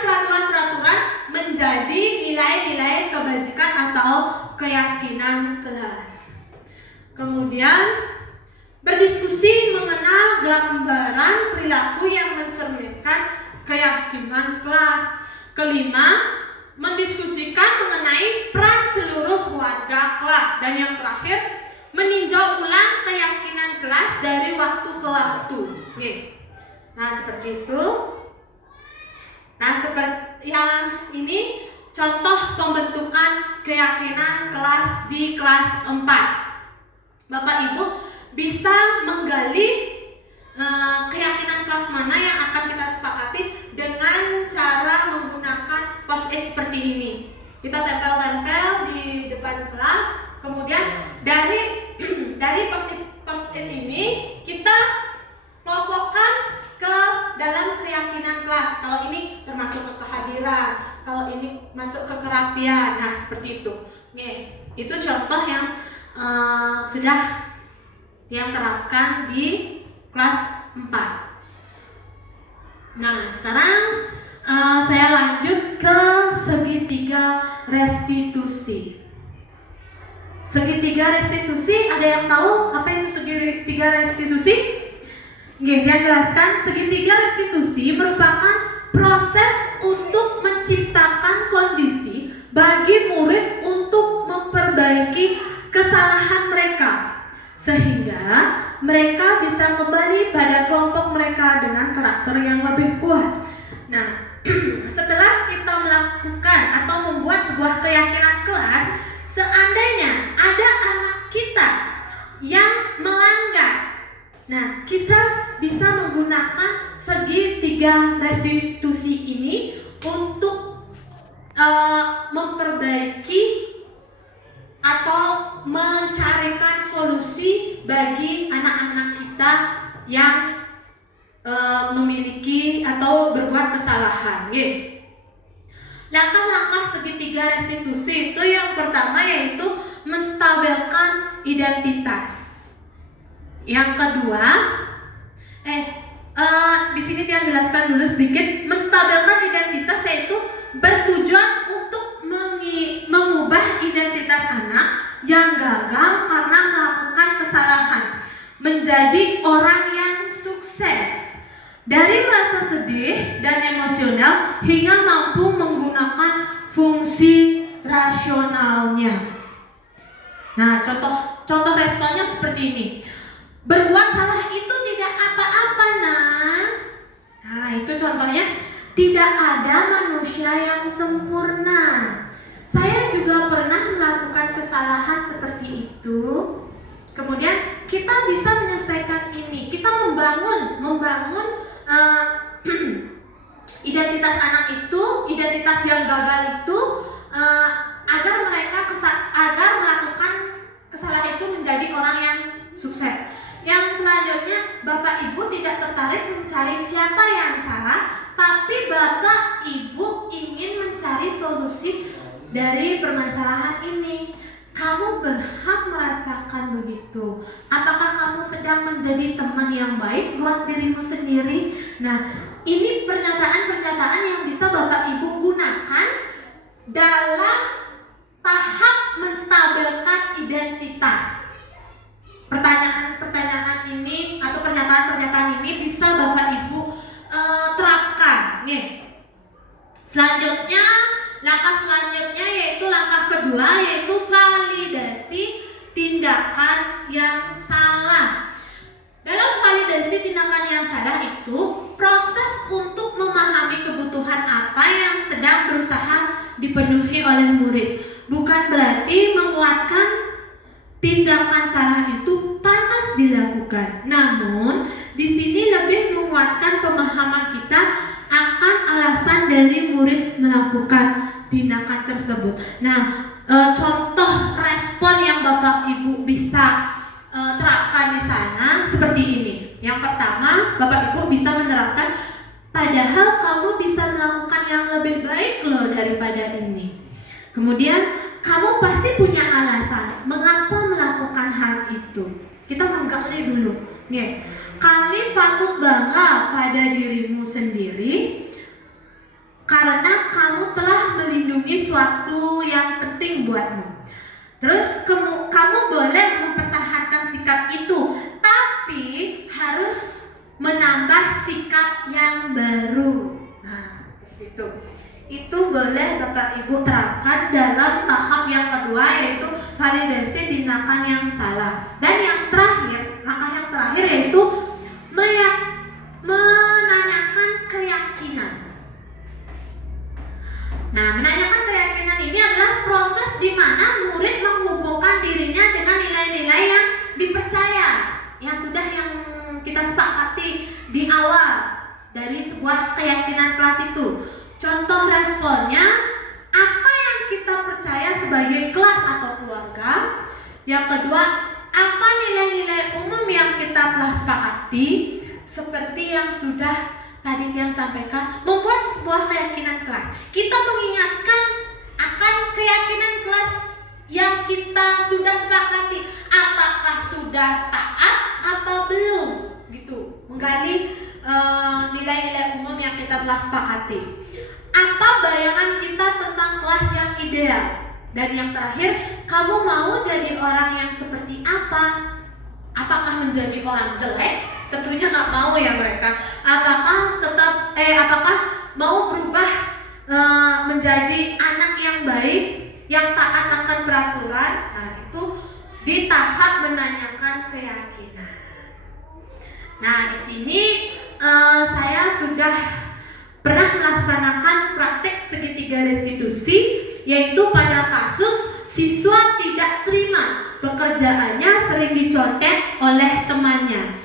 peraturan-peraturan menjadi nilai-nilai kebajikan atau keyakinan kelas. Kemudian berdiskusi mengenal gambaran perilaku yang mencerminkan keyakinan kelas. Kelima, mendiskusikan mengenai peran seluruh warga kelas. Dan yang terakhir, meninjau ulang keyakinan kelas dari waktu ke waktu. Nah, seperti itu. Nah, seperti yang ini contoh pembentukan keyakinan kelas di kelas 4. Bapak Ibu bisa menggali keyakinan kelas mana yang akan kita sepakati dengan cara menggunakan post-it seperti ini. Kita tempel-tempel di depan kelas, kemudian dari post-it ini kita kelompokkan ke dalam keyakinan kelas. Kalau ini termasuk ke kehadiran, kalau ini masuk ke kerapian. Nah, seperti itu. Nih, itu contoh yang sudah yang terapkan di kelas 4. Nah, sekarang saya lanjut ke segitiga restitusi. Segitiga restitusi, ada yang tahu apa itu segitiga restitusi? Oke, dia jelaskan. Segitiga restitusi merupakan proses untuk menciptakan kondisi bagi murid untuk memperbaiki kesalahan mereka, sehingga mereka bisa kembali pada kelompok mereka dengan karakter yang lebih kuat. Nah, setelah kita melakukan atau membuat sebuah keyakinan kelas, seandainya ada anak kita yang melanggar, nah kita bisa menggunakan segitiga restitusi ini untuk memperbaiki atau mencarikan solusi bagi anak-anak kita yang memiliki atau berbuat kesalahan. Langkah-langkah segitiga restitusi itu yang pertama yaitu menstabilkan identitas. Yang kedua, di sini dia jelaskan dulu sedikit. Menstabilkan identitas yaitu bertujuan untuk mengubah identitas anak yang gagal karena melakukan kesalahan menjadi orang yang sukses, dari merasa sedih dan emosional hingga mampu menggunakan fungsi rasionalnya. Nah, contoh responnya seperti ini. Berbuat salah itu tidak apa-apa, nah. Nah, itu contohnya. Tidak ada manusia yang sempurna. Saya juga pernah melakukan kesalahan seperti itu. Kemudian kita bisa menyelesaikan ini. Kita membangun identitas anak itu, identitas yang gagal itu, agar melakukan kesalahan itu menjadi orang yang sukses. Yang selanjutnya, Bapak Ibu tidak tertarik mencari siapa yang salah, tapi Bapak Ibu ingin mencari solusi dari permasalahan ini. Kamu berhak merasakan begitu. Apakah kamu sedang menjadi teman yang baik buat dirimu sendiri? Nah, ini pernyataan-pernyataan yang bisa Bapak Ibu gunakan dalam tahap menstabilkan identitas. Pertanyaan-pertanyaan ini atau pernyataan-pernyataan ini bisa Bapak Ibu terapkan. Nih. Selanjutnya, langkah selanjutnya yaitu langkah kedua, yaitu validasi tindakan yang salah. Dalam validasi tindakan yang salah itu proses untuk memahami kebutuhan apa yang sedang berusaha dipenuhi oleh murid. Bukan berarti menguatkan tindakan salah itu pantas dilakukan. Namun, di sini lebih menguatkan pemahaman kita akan alasan dari murid melakukan tindakan tersebut. Nah, contoh respon yang Bapak Ibu bisa terapkan di sana seperti ini. Yang pertama, Bapak Ibu bisa menerapkan, padahal kamu bisa melakukan yang lebih baik loh daripada ini. Kemudian, kamu pasti punya alasan mengapa melakukan hal itu. Kita menggali dulu. Nih, kami patut bangga pada dirimu sendiri karena kamu telah melindungi suatu yang penting buatmu. Terus kamu boleh mempertahankan sikap itu, tapi harus menambah sikap yang baru. Nah, seperti itu. Itu boleh Bapak Ibu terapkan dalam tahap yang kedua, yaitu validasi tindakan yang salah. Dan yang terakhir, langkah yang terakhir yaitu menanyakan keyakinan. Nah, menanyakan keyakinan adalah proses di mana murid menghubungkan dirinya dengan nilai-nilai yang dipercaya, yang sudah kita sepakati di awal dari sebuah keyakinan kelas itu. Contoh responnya, apa yang kita percaya sebagai kelas atau keluarga. Yang kedua, apa nilai-nilai umum yang kita telah sepakati, seperti yang sudah tadi yang sampaikan, membuat sebuah keyakinan kelas. Kita mengingatkan akan keyakinan kelas yang kita sudah sepakati, apakah sudah taat atau belum, gitu. Menggali nilai-nilai umum yang kita telah sepakati. Apa bayangan kita tentang kelas yang ideal? Dan yang terakhir, kamu mau jadi orang yang seperti apa? Apakah menjadi orang jelek? Tentunya nggak mau ya mereka. Apakah mau berubah menjadi anak yang baik, yang taat akan peraturan? Nah, itu di tahap menanyakan keyakinan. Nah, di sini saya sudah pernah melaksanakan praktek segitiga restitusi, yaitu pada kasus siswa tidak terima pekerjaannya sering dicontek oleh temannya.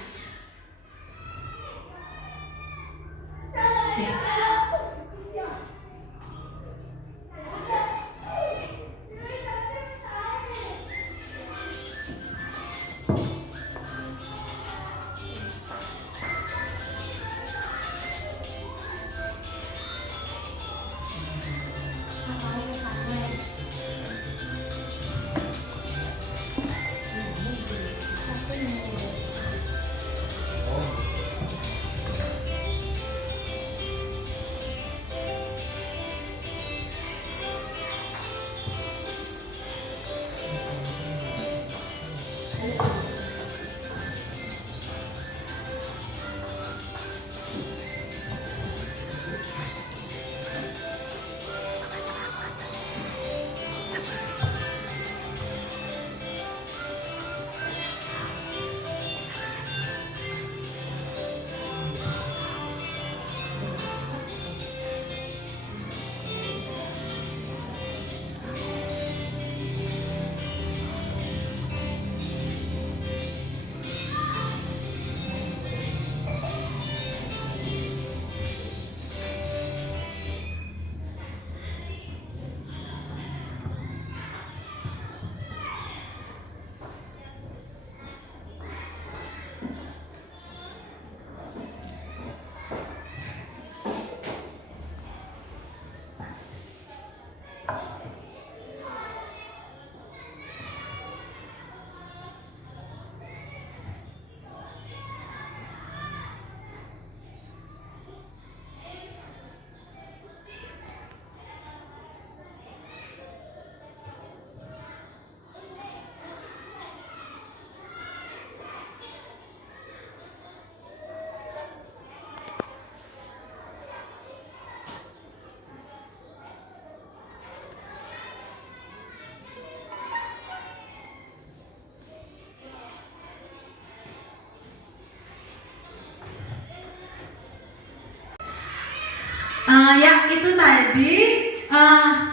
Yang itu tadi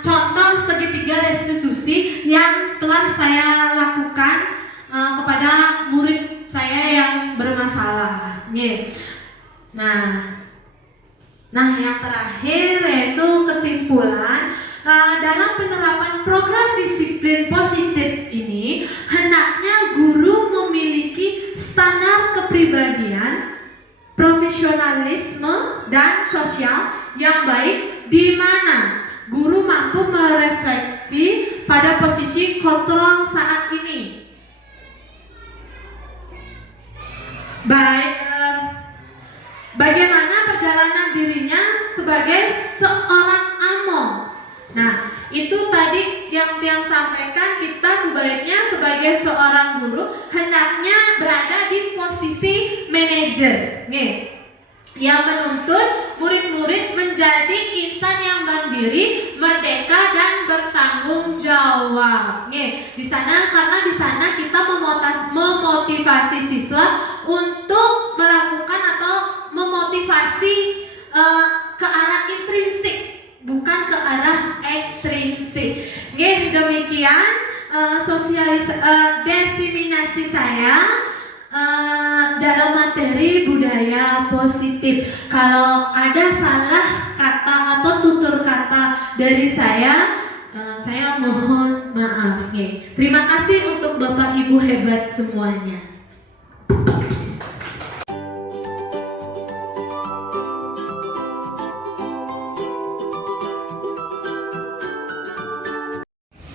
contoh segitiga restitusi yang telah saya lakukan kepada murid saya yang bermasalah. Nah, yang terakhir yaitu kesimpulan dalam penerapan program disiplin positif ini, hendaknya guru memiliki standar kepribadian, profesionalisme dan sosial yang baik, di mana guru mampu merefleksi pada posisi kontrol saat ini. Bagaimana perjalanan dirinya sebagai seorang among. Nah, itu tadi yang sampaikan, kita sebaiknya sebagai seorang guru hendaknya berada di posisi manajer, yang menuntut murid-murid menjadi insan yang mandiri, merdeka dan bertanggung jawab. Di sana, karena di sana kita memotivasi siswa untuk melakukan atau memotivasi ke arah intrinsik, bukan ke arah ekstrinsik. sekian desiminasi saya dalam materi budaya positif. Kalau ada salah kata atau tutur kata dari saya mohon maaf. Terima kasih untuk Bapak Ibu hebat semuanya.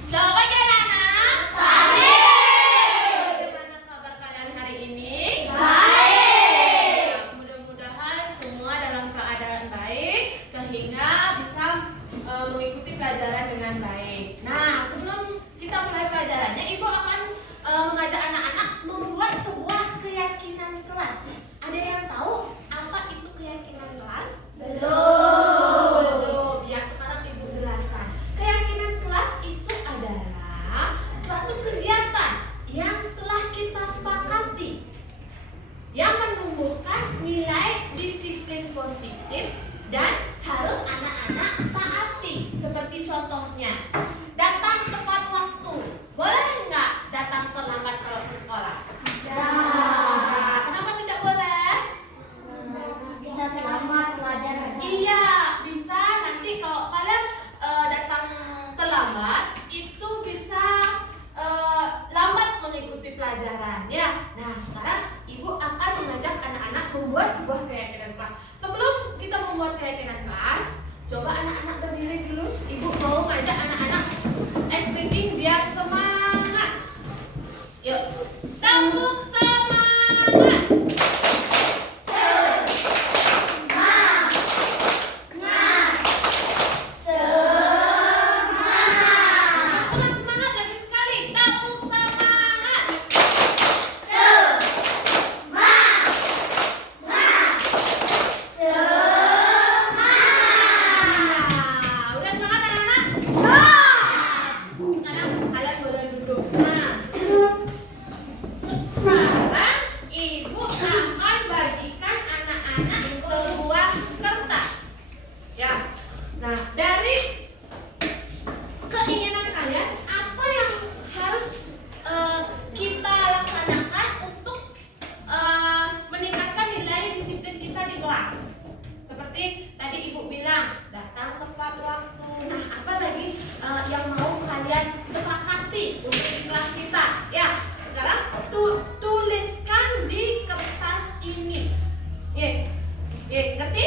Selamat pagi anak-anak. Pagi. Bagaimana kabar kalian hari ini? Baik. Mudah-mudahan semua dalam keadaan baik sehingga bisa mengikuti pelajaran dengan baik. Nah, sebelum kita mulai pelajarannya, Ibu akan mengajak anak-anak membuat sebuah keyakinan kelas. Ada yang tahu apa itu keyakinan kelas? Belum. Ya, sekarang Ibu jelaskan. Keyakinan kelas itu adalah suatu kegiatan yang telah kita sepakati yang menumbuhkan nilai disiplin positif dan harus anak-anak taati. Seperti contohnya, datang tepat waktu. Boleh nggak datang terlambat kalau ke sekolah? Kenapa tidak boleh? Bisa selamat pelajaran. Iya, bisa. Nanti kalau kalian datang terlambat, itu bisa lambat mengikuti pelajaran ya. Nah, sekarang Ibu akan mengajak anak-anak membuat sebuah keyakinan kelas. Sebelum kita membuat keyakinan kelas, coba anak-anak berdiri dulu. Ibu mau ngajak anak-anak speaking biar semangat. Yuk, tepuk semangat. Kurang semangat lagi sekali. Tepuk semangat. Nah, udah semangat anak-anak? Sekarang kalian boleh duduk. Nah, sekarang Ibu akan bagikan anak-anak sebuah kertas. Ya. Nah, dari keinginan kalian, apa yang harus kita laksanakan untuk meningkatkan nilai disiplin kita di kelas? Seperti tadi Ibu bilang, datang tepat waktu. Nah, apa lagi yang mau kalian sepakati untuk di kelas kita? Ya, sekarang tuliskan di kertas ini. Ngerti?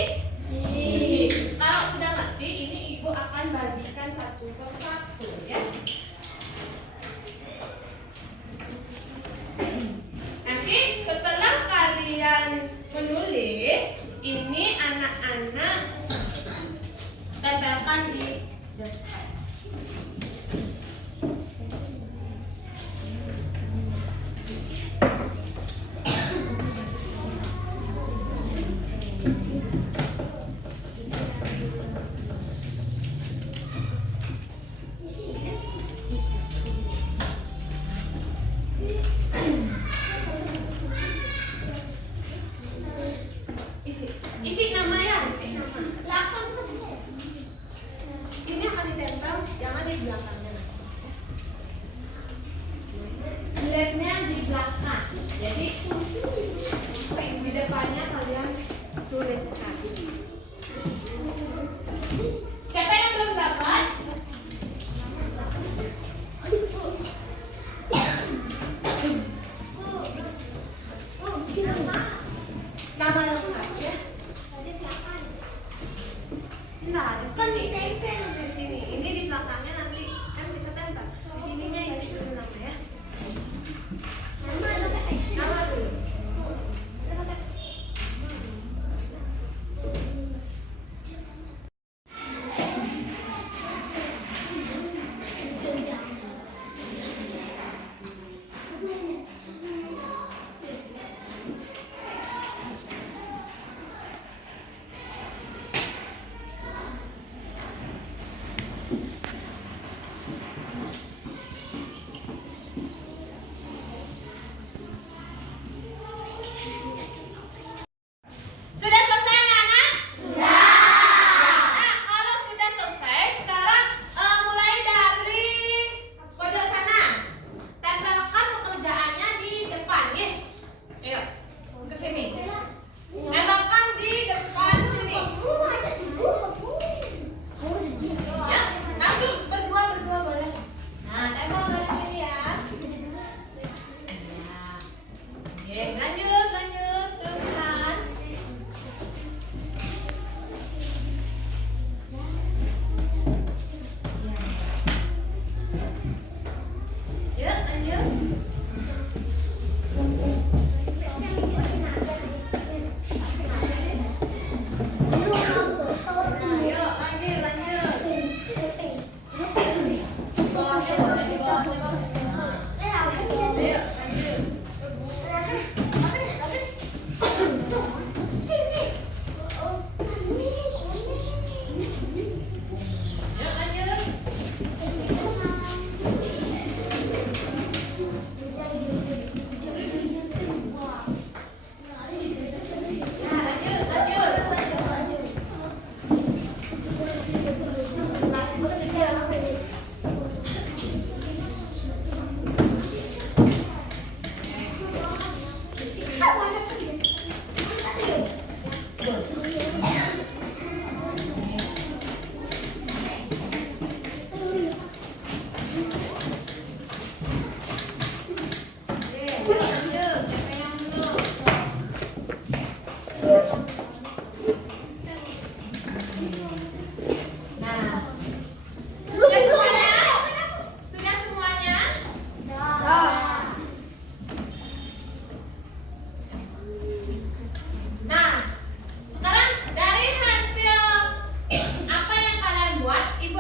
Kalau sudah ngerti, ini Ibu akan bagikan satu persatu ya. Nanti setelah kalian menulis, ini anak-anak tempelkan di depan. Isi nama ya, isi nama. Belakang tuh. Ini akan ditempel, jangan di belakangnya. Lemnya di belakang. Jadi di depannya kalian tuliskan. Siapa yang belum dapat? Nama lengkap ya. Nah, di sini di sini. Ini di belakangnya nanti kan kita tempel. Di sininya isi dulu nama ya. Nama dulu.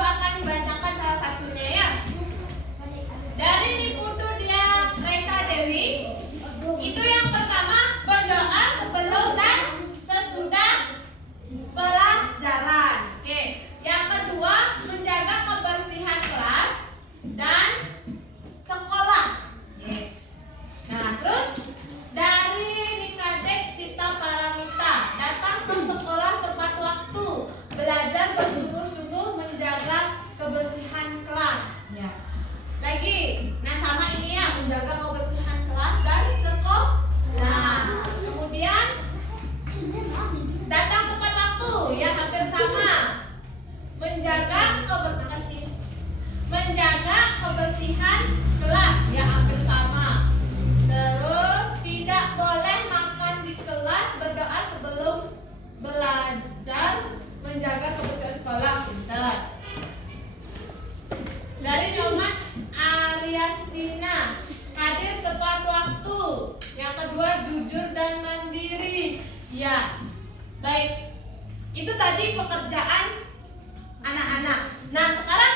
akan membacakan salah satunya ya. Dari Niputu Dia Reta Dewi, itu yang pertama berdoa sebelum dan sesudah pelajaran. Oke. Yang kedua menjaga kebersihan kelas dan sekolah. Oke. Nah, terus dari Nikadek Sita Paramita, datang ke sekolah tepat waktu, belajar bersungguh-sungguh menjaga kebersihan kelas. Ya. Lagi, nah sama ini ya, menjaga kebersihan kelas dan sekolah. Nah, kemudian datang tepat waktu, ya hampir sama. Menjaga kebersihan kelas, ya hampir sama. Terus tidak boleh makan di kelas, berdoa sebelum belajar, menjaga kebersihan sekolah. Pintar. Dari Nyoman Aryastina, hadir tepat waktu. Yang kedua jujur dan mandiri. Ya, baik. Itu tadi pekerjaan anak-anak. Nah, sekarang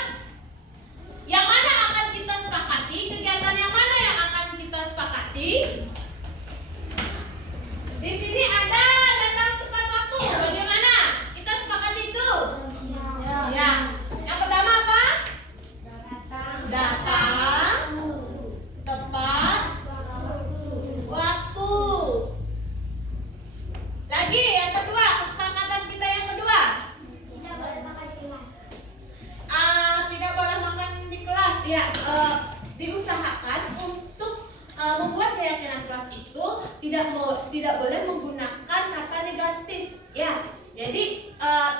yang mana akan kita sepakati? Kegiatan yang mana yang akan kita sepakati? Di sini ada datang tepat waktu. Bagaimana? Kita sepakati itu? Ya. Yang pertama apa? Datang tepat waktu. Lagi yang kedua, kesepakatan kita yang kedua. Tidak boleh makan di kelas. Ya, diusahakan untuk membuat keyakinan kelas itu tidak boleh menggunakan kata negatif. Ya, jadi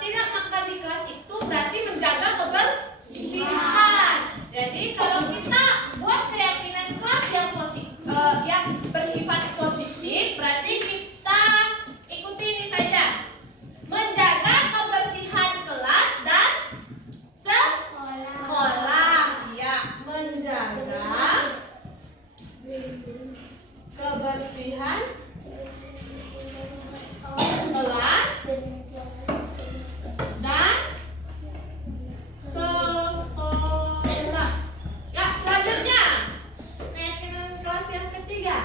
tidak makan di kelas itu berarti menjaga kebersihan. Jadi kalau kita buat keyakinan kelas yang yang bersifat positif, berarti kita ikuti ini saja. Menjaga kebersihan kelas dan sekolah. Ya, menjaga kebersihan kelas dan sekolah. Ya, selanjutnya keyakinan kelas yang ketiga.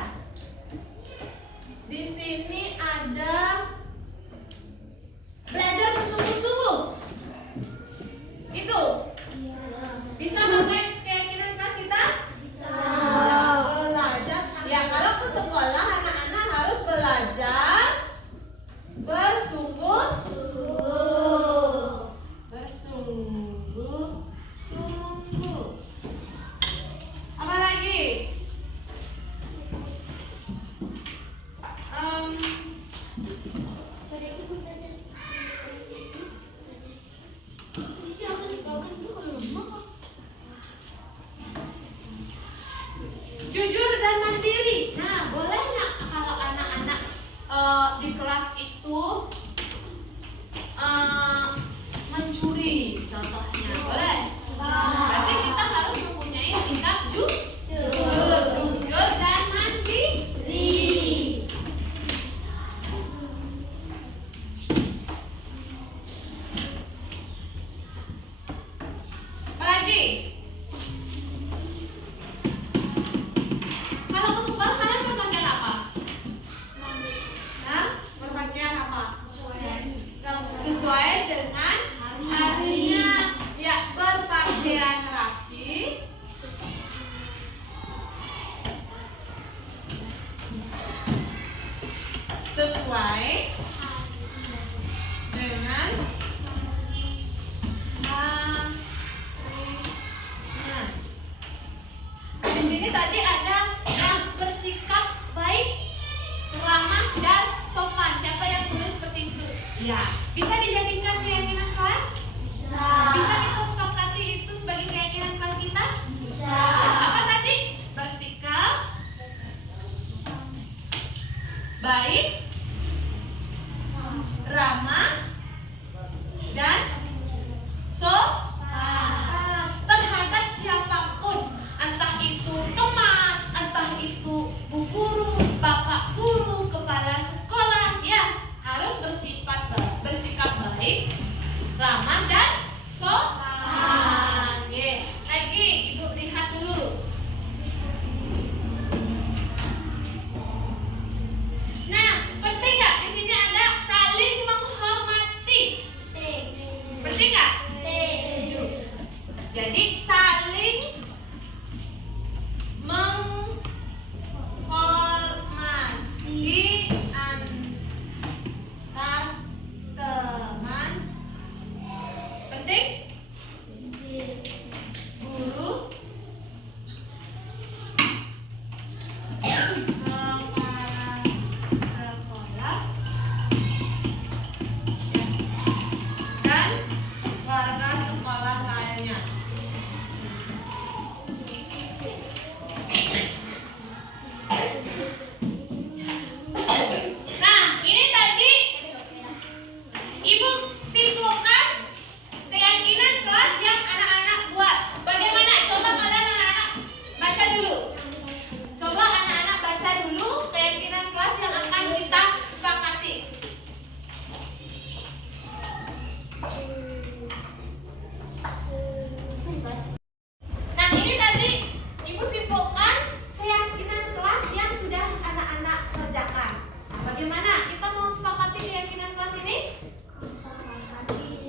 Di sini ada belajar bersungguh-sungguh. Itu bisa pakai keyakinan kelas kita? Belajar. Ya, kalau ke sekolah anak-anak harus belajar bersungguh-sungguh. Apa lagi? Jujur dan mandiri. Nah, boleh nggak kalau anak-anak di kelas itu mencuri, contohnya, boleh? Berarti kita harus mempunyai sikap jujur dan mandiri. Apalagi? Kalau ke sekolah kalian berpakaian apa? Nah, berpakaian apa? Sesuai dengan harinya. Ya, berpakaian rapi. Sesuai dengan harinya. Di sini tadi ada yang bersikap baik, ramah dan sopan. Siapa yang tulis seperti itu? Ya, bisa dijadikan keyakinan kelas? Bisa kita sepakati itu sebagai keyakinan kelas kita? Bisa. Apa tadi? Bersikap baik, ramah, dan terhadap siapapun, entah itu teman, entah itu bu guru, bapak guru, kepala sekolah, ya harus bersifat Jadi saling menghormati antar teman. Penting? Guru, kepala sekolah, dan warga sekolah lainnya. Nah, ini tadi Ibu simpulkan keyakinan kelas yang anak-anak buat. Bagaimana? Coba kalian anak-anak baca dulu. Coba anak-anak baca dulu keyakinan kelas yang akan kita sepakati. Nah, ini tadi Ibu simpulkan keyakinan kelas yang sudah anak-anak kerjakan. Nah, bagaimana? Kita mau sepakati keyakinan kelas ini?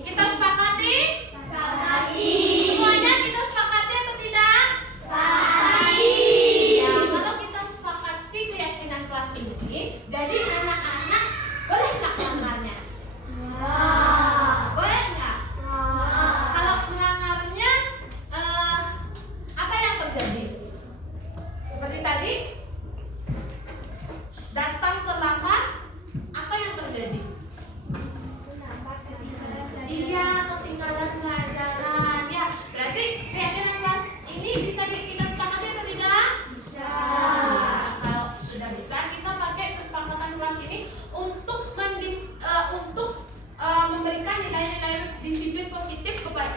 Kita sepakati? Semuanya kita sepakati atau tidak? Ya, kalau kita sepakati keyakinan kelas ini, jadi anak-anak boleh nggak melanggarnya? Boleh nggak? Kalau melanggarnya, apa yang terjadi? Seperti tadi, datang terlambat, apa yang terjadi? Iya, ketinggalan pelajaran. Ya, berarti keyakinan kelas ini bisa kita sepakati atau tidak? Bisa. Kalau sudah bisa, kita pakai kesepakatan kelas ini untuk memberikan nilai-nilai disiplin positif kepada